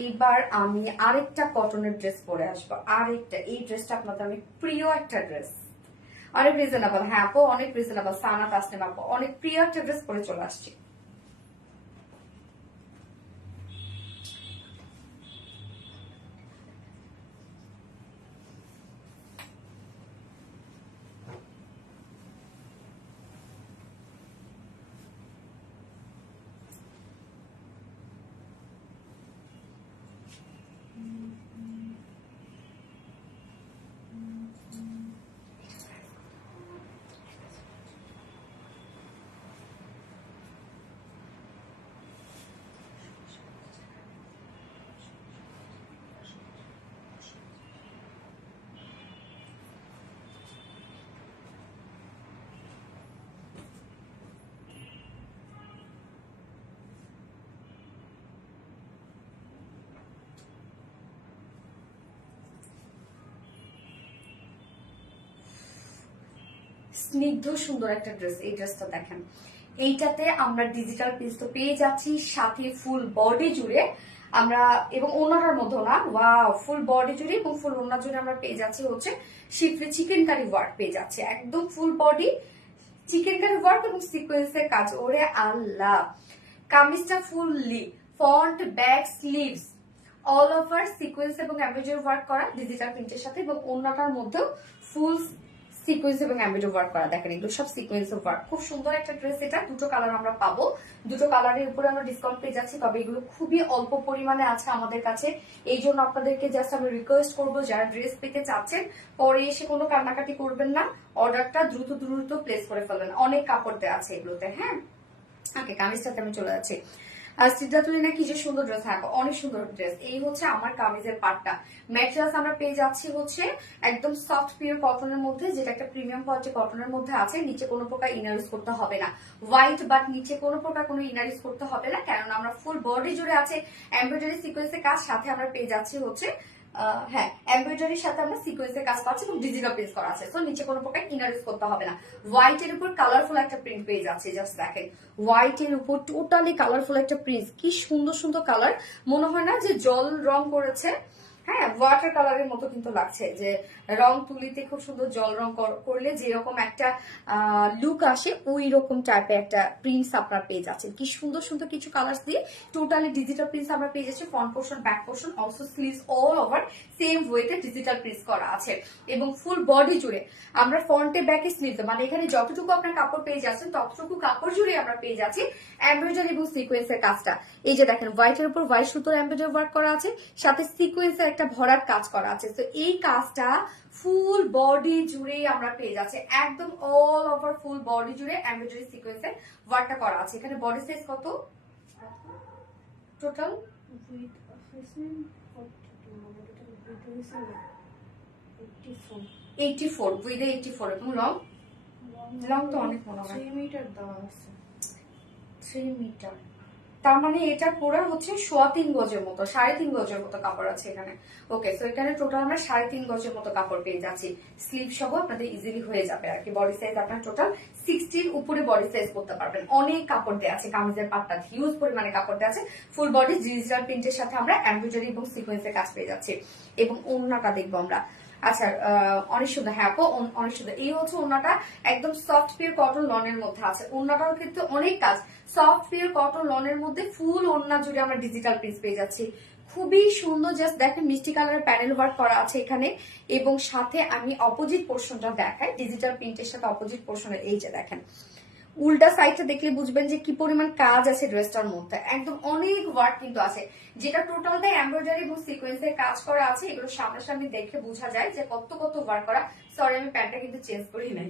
এইবার আমি আরেকটা কটনের ড্রেস পরে আসবো, আরেকটা। এই ড্রেসটা আপনাদের অনেক প্রিয় একটা ড্রেস, অনেক রিজনেবল। হ্যাঁ আপু অনেক রিজনেবল। সানা তাসনিম আপু অনেক প্রিয় একটা ড্রেস পরে চলে আসছি। স্নিগ্ধ সুন্দর একটা ড্রেস। এই ড্রেসটা দেখেন, এইটাতে আমরা ডিজিটাল প্রিন্ট তো পেয়ে যাচ্ছি, সাথে ফুল বডি জুড়ে আমরা, এবং ওনাটার মধ্যে না, ওয়াও, ফুল বডি জুড়ে এবং ফুল ওনা জুড়ে আমরা পেয়ে যাচ্ছি হচ্ছে শিফটে চিকেন কারি ওয়ার্ক পেয়ে যাচ্ছে, একদম full body chikankari work এবং সিকোয়েন্সের কাজ। ওরে আল্লাহ, কামিজটা fully front back sleeves all over sequence এবং এমব্রয়ডারি ওয়ার্ক করা ডিজিটাল প্রিন্টের সাথে, এবং ওন্নাটার মধ্যেও ফুল সিকোয়েন্স এবং এমব্রয়ডারি ওয়ার্ক করা। দেখেন এগুলো সব সিকোয়েন্স ওয়ার্ক, খুব সুন্দর একটা ড্রেস। এটা দুটো কালার আমরা পাবো, দুটো কালারের উপরে আমরা ডিসকাউন্ট পেয়ে যাচ্ছি, তবে এগুলো খুবই অল্প পরিমাণে আছে আমাদের কাছে। এই জন্য আপনাদেরকে জাস্ট আমি রিকোয়েস্ট করবো, যারা ড্রেস পেতে চাচ্ছেন পরে এসে কোনো কান্নাকাটি করবেন না, অর্ডারটা দ্রুত দ্রুত প্লেস করে ফেলবেন, অনেক কাপড় দেওয়া আছে এগুলোতে। হ্যাঁ, ওকে, কামিজটাতে আমি চলে যাচ্ছি। আর সিদ্ধাতুলিনা কি যে সুন্দর ড্রেস, থাকো অনেক সুন্দর ড্রেস। এই হচ্ছে আমার কামিজের পার্টটা। ম্যাটেরিয়ালস আমরা পেয়ে যাচ্ছি হচ্ছে একদম সফট পিওর কটনের মধ্যে, যেটা একটা প্রিমিয়াম কোয়ালিটি কটনের মধ্যে আছে। নিচে কোনো প্রকার ইনার ইউজ করতে হবে না, হোয়াইট বাট নিচে কোনো প্রকার কোনো ইনার ইউজ করতে হবে না, কারণ আমরা ফুল বডি জুড়ে আছে এমব্রয়ডারি সিকোয়েন্সের কাজ, সাথে আমরা পেয়ে যাচ্ছি হচ্ছে হ্যাঁ এমব্রয়ডারির সাথে আমরা সিকোয়েন্সের কাজ পাচ্ছি এবং ডিজিটাল প্রিন্ট করা আছে। সো নিচে কোনো প্রকার ইনার ইউজ করতে হবে না। হোয়াইট এর উপর কালারফুল একটা প্রিন্ট পেয়ে যাচ্ছে, জাস্ট দেখেন হোয়াইট এর উপর টোটালি কালারফুল একটা প্রিন্ট, কি সুন্দর সুন্দর কালার, মনে হয় না যে জল রং করেছে, হ্যাঁ ওয়াটার কালারের মতো কিন্তু লাগছে, যে রং তুলিতে খুব সুন্দর জল রং করলে যেরকম একটা লুক আসে ওই রকম টাইপের একটা প্রিন্টস আপনারা পেয়ে যাচ্ছেন। কি সুন্দর সুন্দর কিছু কালার্স দিয়ে টোটালি ডিজিটাল প্রিন্টস আমরা পেয়ে যাচ্ছি। Front portion, back portion, also sleeves all over same ওয়েতে ডিজিটাল প্রিন্টস করা আছে, এবং ফুল বডি জুড়ে আমরা ফ্রন্টে ব্যাকে স্লিভ, মানে এখানে যতটুকু আপনার কাপড় পেয়ে যাচ্ছেন ততটুকু কাপড় জুড়ে আমরা পেয়ে যাচ্ছি এমব্রয়ডারি এবং সিকোয়েন্সের কাজটা। এই যে দেখেন হোয়াইটের উপর হোয়াইট সুতোর এমব্রয়ডারি ওয়ার্ক করা আছে, সাথে সিকোয়েন্সের একটা ভরাট কাজ করা আছে। তো এই কাজটা ফুল বডি জুড়ে আমরা পেয়ে যাচ্ছি, একদম অল ওভার ফুল বডি জুড়ে এমব্রয়ডারি সিকোয়েন্সের ওয়ার্কটা করা আছে। এখানে বডি সাইজ কত টোটাল? 84 উইথ 84 এবং লং, লং তো অনেক মনে হয় 3 মিটার দেওয়া আছে, 3 মিটার, তার মানে এটা পুরো হচ্ছে 3.25 গজের মতো, 3.5 গজের মতো কাপড় আছে এখানে। ওকে, সো এখানে টোটাল আমরা 3.5 গজের মতো কাপড় পেয়ে যাচ্ছি, স্লিভ সহ আপনাদের ইজিলি হয়ে যাবে আর কি। বডি সাইজ আপনার টোটাল 60 উপরে বডি সাইজ করতে পারবেন। অনেক কাপড় দেওয়া আছে, কামিজের পাটটা হিউজ পরিমাণে কাপড় দেওয়া আছে, ফুল বডি ডিজিটাল প্রিন্টের সাথে আমরা এমব্রয়ডারি এবং সিকোয়েন্সের কাজ পেয়ে যাচ্ছি। এবং ওড়নাটা দেখবো আমরা, আচ্ছা অনেক সুন্দর, হ্যাঁ অনেক সুন্দর। এই হচ্ছে ওড়নাটা, একদম সফট পিওর কটন লনের মধ্যে আছে, ওড়নাটাও কিন্তু অনেক কাজ, সফট পিওর কটন লনের মধ্যে ফুল ওড়না জুড়ে আমরা ডিজিটাল প্রিন্ট পেয়ে যাচ্ছি, খুবই সুন্দর। জাস্ট দেখেন মিষ্টি কালারের প্যানেল ওয়ার্ক করা আছে এখানে, এবং সাথে আমি অপোজিট পোর্শনটা দেখাই, ডিজিটাল প্রিন্টের সাথে অপোজিট পোর্শনে এই যে দেখেন উল্টা সাইডটা দেখলে বুঝবেন যে কি পরিমাণ কাজ আছে ড্রেসটার মধ্যে, একদম অনেক ওয়ার্ক কিন্তু আছে, যেটা টোটালটাই এমব্রয়ডারি এবং সিকোয়েন্সের কাজ করা আছে। এগুলো সামনাসামনি দেখে বোঝা যায় যে কত কত ওয়ার্ক করা। সরি আমি প্যান্টটা কিন্তু চেঞ্জ করি নাই,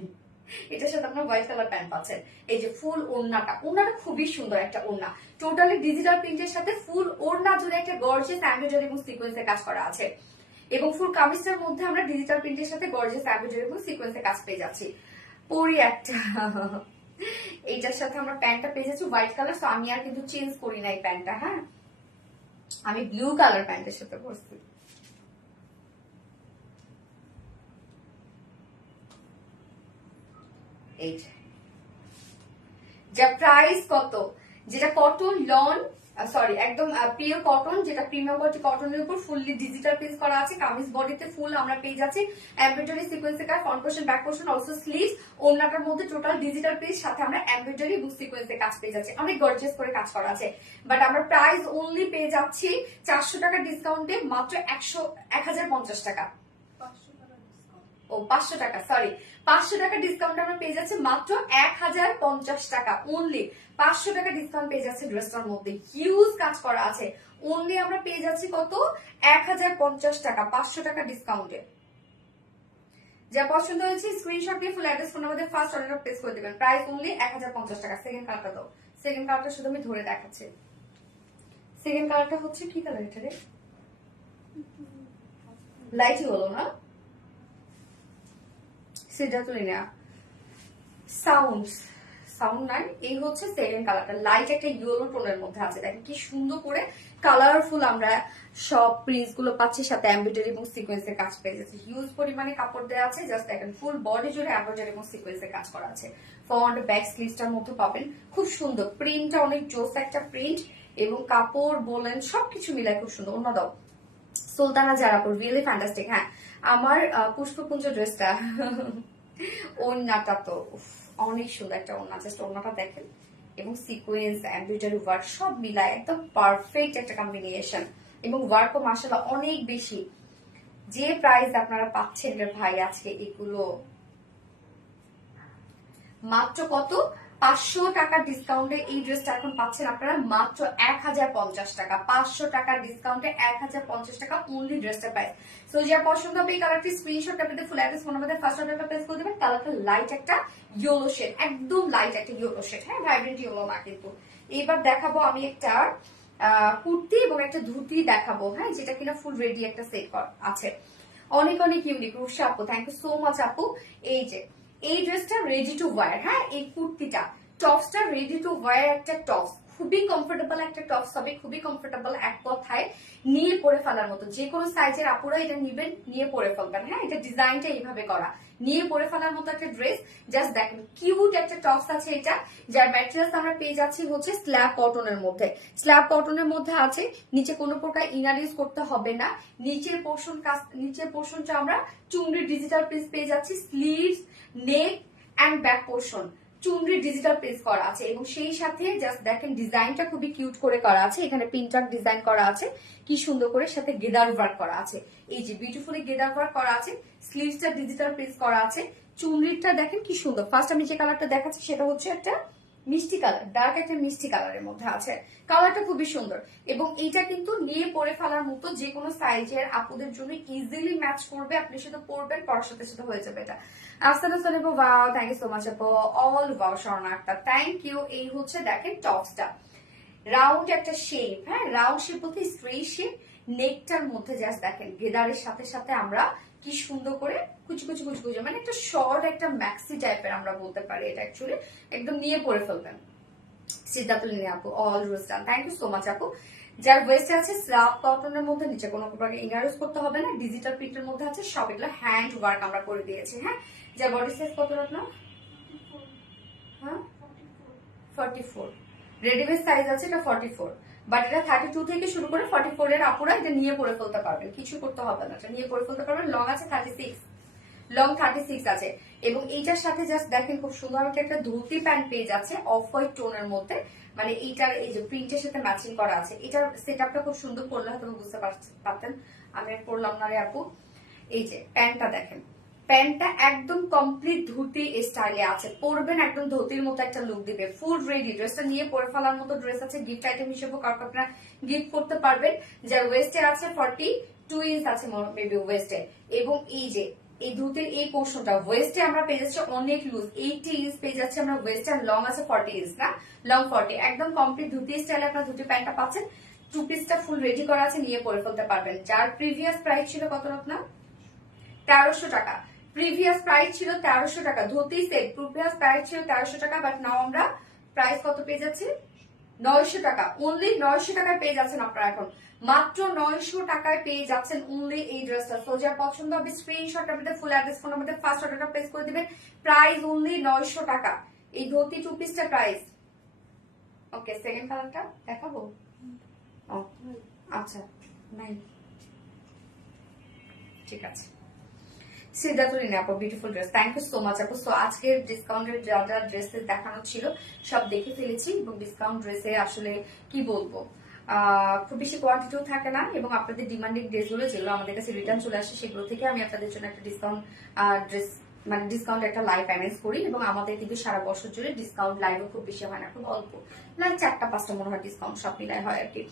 এটার সাথে আপনার হোয়াইট কালার প্যান্ট পাচ্ছেন। এই যে ফুল ওড়নাটা, ওড়নাটা খুবই সুন্দর একটা ওড়না, টোটালি ডিজিটাল প্রিন্টের সাথে ফুল ওড়না জুড়ে একটা গর্জিয়াস এমব্রয়ডারি এবং সিকোয়েন্সের কাজ করা আছে, এবং ফুল কামিজটার মধ্যে আমরা ডিজিটাল প্রিন্টের সাথে গর্জিয়াস এমব্রয়ডারি এবং সিকোয়েন্সের কাজ পেয়ে যাচ্ছি। পরি একটা এইটার সাথে আমরা প্যান্টটা পেয়ে যাচ্ছি হোয়াইট কালার, তো আমি আর কিন্তু চেঞ্জ করি না এই প্যান্টটা, হ্যাঁ আমি ব্লু কালার প্যান্টের সাথে পরছি। এই যা প্রাইস কত, যেটা কটন লন, সরি একদম পিওর কটন, যেটা প্রিমিয়াম কোয়ালিটি কটনের উপর ফুললি ডিজিটাল প্রিন্ট করা আছে, কামিজ বডিতে ফুল আমরা পেয়ে যাচ্ছি এমব্রয়ডারি সিকোয়েন্সের কাজ, front portion back portion also sleeves, ওড়নাটার মধ্যে টোটাল ডিজিটাল প্রিন্ট, সাথে আমরা এমব্রয়ডারি এবং সিকোয়েন্সের কাজ পেয়ে যাচ্ছি, অনেক গর্জিয়াস করে কাজ করা আছে। বাট আমরা প্রাইস অনলি পেয়ে যাচ্ছি 400 টাকা ডিসকাউন্টে মাত্র 1050 টাকা, ও 500 টাকা, সরি 500 টাকা ডিসকাউন্ট আমরা পেয়ে যাচ্ছি মাত্র 1050 টাকা অনলি। 500 টাকা ডিসকাউন্ট পেয়ে যাচ্ছে ড্রেসটার মধ্যে, হিউজ কাজ করা আছে, অনলি আমরা পেয়ে যাচ্ছি কত 1050 টাকা, 500 টাকা ডিসকাউন্টে। যা পছন্দ হয়েছে স্ক্রিনশট দিয়ে ফুল address phone number first order place করে দিবেন, প্রাইস অনলি 1050 টাকা। সেকেন্ড কালারটা দাও, সেকেন্ড কালারটা শুধু আমি ধরে দেখাচ্ছি। সেকেন্ড কালারটা হচ্ছে কি কালার এটা রে, লাইটই হলো না, সেটা তুলি না, সাউন্ড সাউন্ড নাই। এই হচ্ছে সেকেন্ড কালারটা, লাইট একটা ইয়েলো টোনের মধ্যে আছে। দেখেন কি সুন্দর করে কালারফুল আমরা সব প্রিন্টস গুলো পাচ্ছি, সাথে এমব্রয়ডারি এবং সিকোয়েন্সের কাজ পেয়ে যাচ্ছে। হিউজ পরিমাণে কাপড় দেওয়া আছে, জাস্ট দেখেন ফুল বডি জুড়ে এমব্রয়ডারি এবং সিকোয়েন্সের কাজ করা আছে। ফ্রন্ট ব্যাক স্লিভসটার মধ্যে পাবেন, খুব সুন্দর প্রিন্টটা, অনেক জোস একটা প্রিন্ট, এবং কাপড় বলেন সবকিছু মিলায় খুব সুন্দর। অন্য দাও সুলতানা জারাপুর, রিয়েলি ফ্যান্টাস্টিক। হ্যাঁ, আমার পুষ্পপুঞ্জ ড্রেসটা ওড়নাটা তো অনেক সুন্দর একটা ওড়না, জাস্ট ওড়নাটা দেখেন, এবং সিকোয়েন্স এমব্রয়ডারি ওয়ার্ক সব মিলায় একদম পারফেক্ট একটা কম্বিনেশন, এবং ওয়ার্কও মাশাআল্লাহ অনেক বেশি। যে প্রাইস আপনারা পাচ্ছেন রে ভাই আজকে, এগুলো মাত্র কত, 500 টাকার ডিসকাউন্টে এই ড্রেসটা এখন পাচ্ছেন আপনারা মাত্র 1050 টাকা। 500 টাকার ডিসকাউন্টে 1050 টাকা অনলি ড্রেসটা প্রাইস। সো যার পছন্দ হবে এই কালারটি স্ক্রিনশট আপনাদের full address phone number first অর্ডারটা প্লেস করে দিবেন। কালারটা লাইট একটা ইয়েলো শেড, একদম লাইট একটা ইয়েলো শেড, হ্যাঁ ভাইব্রেন্ট ইয়েলো না কিন্তু। এবার দেখাবো আমি একটা কুর্তি এবং একটা ধুতি দেখাবো, হ্যাঁ, যেটা কিনা ফুল রেডি একটা সেট আছে, অনেক অনেক ইউনিক। রুশা আপু, থ্যাংক ইউ সো মাচ আপু। এই যে এই ড্রেসটা রেডি টু ওয়্যার, হ্যাঁ, এই কুর্তিটা টপসটা রেডি টু ওয়্যার একটা টপস, খুবই কমফোর্টেবল একটা টপস হবে, খুবই কমফোর্টেবল, এক কথায় নিয়ে পরে ফেলার মতো। যে কোনো সাইজের আপুরা এটা নিবেন, নিয়ে পরে ফেলবেন, হ্যাঁ, এটা ডিজাইনটা এইভাবে করা, নিয়ে পরে ফেলার মতো একটা ড্রেস। জাস্ট দেখেন কিউট একটা টপস আছে এটা, যার ম্যাটেরিয়ালস আমরা পেয়ে যাচ্ছি হচ্ছে স্ল্যাব কটনের মধ্যে। স্ল্যাব কটনের মধ্যে আছে, নিচে কোনো প্রকার ইনার ইউজ করতে হবে না। নিচের পোর্শনটা আমরা চুমড়ি ডিজিটাল প্রিন্ট পেয়ে যাচ্ছি, sleeves, neck and back portion চুনরি ডিজিটাল প্রিন্ট করা আছে, এবং সেই সাথে জাস্ট দেখেন ডিজাইনটা খুবই কিউট করে করা আছে। এখানে পিনটাক ডিজাইন করা আছে, কি সুন্দর করে, সাথে গেদার ওয়ার্ক করা আছে। এই যে বিউটিফুলি গেদার ওয়ার্ক করা আছে, স্লিভসটা ডিজিটাল প্রিন্ট করা আছে, চুনরিটা দেখেন কি সুন্দর। ফার্স্ট আমি যে কালারটা দেখাচ্ছি সেটা হচ্ছে একটা মিষ্টি কালার, ডার্ক একটা মিষ্টি কালারের মধ্যে আছে, কালারটা খুবই সুন্দর। এবং এইটা কিন্তু নিয়ে পরে ফেলার মতো, যে কোনো সাইজের আপুদের জন্য ইজিলি ম্যাচ করবে, আপনি শুধু পরবেন, পরার সাথে সাথে হয়ে যাবে এটা। Wow, thank you so much আপু, all wow Swarna Akter, thank you. এই হচ্ছে দেখেন টপসটা, রাউন্ড একটা শেপ, হ্যাঁ, রাউন্ড শেপ বলতে স্ট্রেট শেপ, নেকটার মধ্যে জাস্ট দেখেন গেদারের সাথে সাথে আমরা কি সুন্দর করে কুচি কুচি কুচি কুচি, মানে একটা শর্ট একটা ম্যাক্সি টাইপের আমরা বলতে পারি এটা, অ্যাকচুয়ালি একদম নিয়ে পরে ফেলবেন। সিদ্ধাতুল আপু, অল রোস্টান, থ্যাংক ইউ সো মাচ আপু। যার ওয়েস্টে আছে স্ল্যাব কটনের মধ্যে, নিচে কোনো প্রকার ইনার ইউজ করতে হবে না, ডিজিটাল প্রিন্টের মধ্যে আছে, সব এগুলো হ্যান্ড ওয়ার্ক আমরা করে দিয়েছি, হ্যাঁ। যার বডি সাইজ কত আপনার, হ্যাঁ 44, রেডিমেড সাইজ আছে এটা 44, বাট এটা 32 থেকে শুরু করে 44 এর আপুরা এটা নিয়ে পরে ফেলতে পারবেন, কিছু করতে হবে না, এটা নিয়ে পরে ফেলতে পারবেন। লং আছে 36, লং 36 আছে, এবং এইটার সাথে জাস্ট দেখেন খুব সুন্দর একটা ধুতি প্যান্ট পেয়ে যাচ্ছে অফ হোয়াইট টোনের মধ্যে, মানে এইটার এই যে প্রিন্টের সাথে ম্যাচিং করা আছে। এটার সেটআপটা খুব সুন্দর, করলে হয়তো বুঝতে পারতেন, আমি আর পরলাম না রে আপু। এই যে প্যান্টটা দেখেন, প্যান্টটা একদম কমপ্লিট ধুতি স্টাইলে আছে, পরবেন একদম ধুতির মতো একটা লুক দিবে, ফুল রেডি। ড্রেসটা নিয়ে পরে ফেলার মতো ড্রেস আছে, গিফট আইটেম হিসেবে কাউকে আপনারা গিফট করতে পারবেন। যার ওয়েস্টে আছে 42 ইঞ্চ আছে মেবি ওয়েস্টে, এবং এই যে এই ধুতির এই পোর্শনটা ওয়েস্টে আমরা পেয়ে যাচ্ছি অনেক লুজ, 80 ইঞ্চ পেয়ে যাচ্ছে আমরা ওয়েস্টে, আর লং আছে 40 ইঞ্চ, না লং 40, একদম কমপ্লিট ধুতি স্টাইলে আপনার ধুতি প্যান্টটা পাচ্ছেন। টু পিসটা ফুল রেডি করা আছে, নিয়ে পরে ফেলতে পারবেন। যার প্রিভিয়াস প্রাইস ছিল কত আপনার, 1300 টাকা, প্রিভিয়াস প্রাইস ছিল 1300 টাকা, ধুতি সেট প্রিভিয়াস প্রাইস ছিল 1300 টাকা, বাট নাও আমরা প্রাইস কত পেয়ে যাচ্ছি, 900 টাকা, অনলি 900 টাকায় পেয়ে যাচ্ছেন আপনারা এখন, মাত্র 900 টাকায় পেয়ে যাচ্ছেন অনলি এই ড্রেসটা। সো যার পছন্দ হবে স্ক্রিনশট আপনাদের ফুল অ্যাড্রেস ফোন আমাদের ফার্স্ট অর্ডারটা প্লেস করে দিবেন, প্রাইস অনলি 900 টাকা, এই ধুতি টু পিসটা প্রাইস। ওকে, সেকেন্ড কালারটা দেখাবো, ও আচ্ছা নাই, ঠিক আছে। সিদ্ধাতুলিনী আপু, beautiful dress, thank you so much আপু। সো আজকের ডিসকাউন্টের যা যা ড্রেসেস দেখানো ছিল সব দেখে ফেলেছি, এবং ডিসকাউন্ট ড্রেসে আসলে কি বলবো, খুব বেশি কোয়ান্টিটিও থাকে না, এবং আপনাদের ডিমান্ডিং ড্রেসগুলো যেগুলো আমাদের কাছে রিটার্ন চলে আসে সেগুলো থেকে আমি আপনাদের জন্য একটা ডিসকাউন্ট ড্রেস, মানে ডিসকাউন্ট একটা লাইভ অ্যারেঞ্জ করি, এবং আমাদের কিন্তু সারা বছর জুড়ে ডিসকাউন্ট লাইভও খুব বেশি হয় না, খুব অল্প, লাইক 4-5টা মনে হয় ডিসকাউন্ট সব মিলাই হয় আর কি।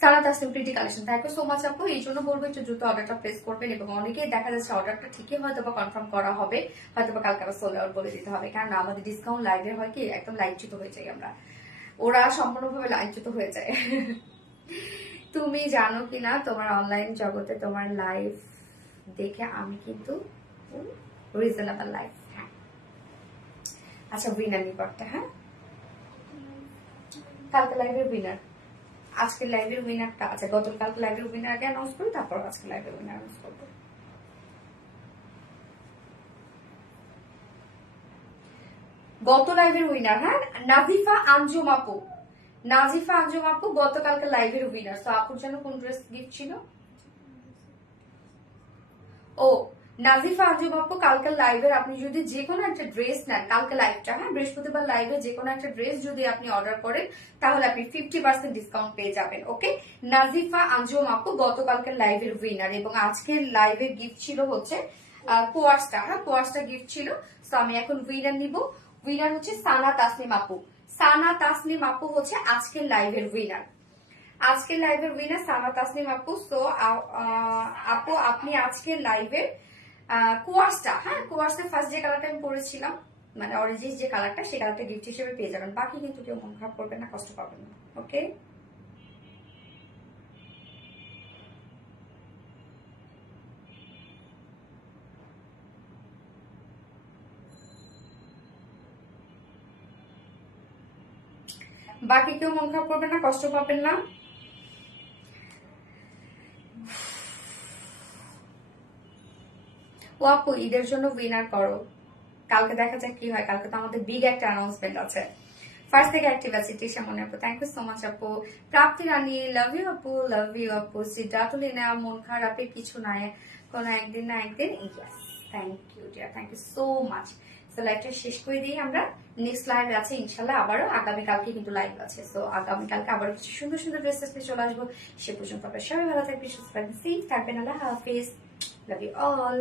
সারা তার simplicity collection, thank you so much আপু। এই জন্য বলবো একটু দ্রুত অর্ডারটা প্লেস করবেন, এবং অনেকেই দেখা যাচ্ছে অর্ডারটা ঠিকই হয়তো বা কনফার্ম করা হবে, হয়তো বা কালকে আবার সোল্ড আউট বলে দিতে হবে, কারণ আমাদের ডিসকাউন্ট লাইভে হয় কি একদম লাইনচ্যুত হয়ে যাই আমরা, ওরা সম্পূর্ণভাবে লাইনচ্যুত হয়ে যায়। তুমি জানো কিনা তোমার অনলাইন জগতে তোমার লাইফ দেখে আমি কিন্তু রিজনেবল লাইফ, হ্যাঁ আচ্ছা উইনার নিকটটা, হ্যাঁ কালকে লাইভের উইনার, আজকের লাইভের উইনারটা আছে, গতকালকে লাইভের উইনার আগে অ্যানাউন্স করি, তারপর আজকে লাইভের উইনার অ্যানাউন্স করবো। গত লাইভের উইনার, হ্যাঁ, নাজিফা আঞ্জুম আপু। নাজিফা আঞ্জুম আপু গতকালকে লাইভের উইনার। তো আপুর জন্য কোন ড্রেস গিফট ছিল? ও নাজিফা আঞ্জুম আপু, কালকে লাইভের আপনি যদি যে কোনো একটা ড্রেস নেন, কালকে লাইভটা, হ্যাঁ, বৃহস্পতিবার লাইভে যে কোনো একটা ড্রেস যদি আপনি অর্ডার করেন তাহলে আপনি 50% ডিসকাউন্ট পেয়ে যাবেন। ওকে, নাজিফা আঞ্জুম আপু গতকালকে লাইভের উইনার, এবং আজকের লাইভের গিফট ছিল হচ্ছে কোয়ার্সটা, হ্যাঁ, কোয়ার্সটা গিফট ছিল। তো আমি এখন উইনার নিব। উইনার হচ্ছে সানা তাসনিম আপু। সানা তাসনিম আপু হচ্ছে আজকের লাইভের উইনার। আজকের লাইভের উইনার সানা তাসনিম আপু। সো আপু আপনি আজকের লাইভের কুয়াশটা, হ্যাঁ, কুয়াশটা ফার্স্ট যে কালারটা আমি পরেছিলাম, মানে অরেঞ্জ যে কালারটা, সেই কালারটা গিফট হিসেবে পেয়ে যাবেন। বাকি কিন্তু কেউ মন খারাপ করবেন না, কষ্ট পাবেন না। ওকে, বাকি কেউ মন খারাপ করবেন না, কষ্ট পাবেন না। ও আপু ঈদের জন্য উইনার করো, কালকে দেখা যাক কি হয়। কালকে তো আমাদের বিগ একটা অ্যানাউন্সমেন্ট আছে। ফার্স্ট থেকে অ্যাক্টিভ আছে টিশা মনে আপু, থ্যাংক ইউ সো মাচ আপু। প্রাপ্তি রানী, লাভ ইউ আপু, লাভ ইউ আপু। সিদ্ধাতুলিনা, মন খারাপের কিছু নাই, কোনো একদিন না একদিন। Yes, thank you dear, thank you so much. তো লাইভটা শেষ করে দিই আমরা। নেক্সট লাইভ আছে ইনশাল্লাহ, আবারও আগামীকালকে কিন্তু লাইভ আছে। সো আগামীকালকে আবার কিছু সুন্দর সুন্দর ড্রেসেস নিয়ে চলে আসবো। সে পর্যন্ত আপনার সবাই ভালো থাকবেন, সুস্থ থাকবেন, সেফ থাকবেন। আল্লাহ হাফিজ, লাভ ইউ অল।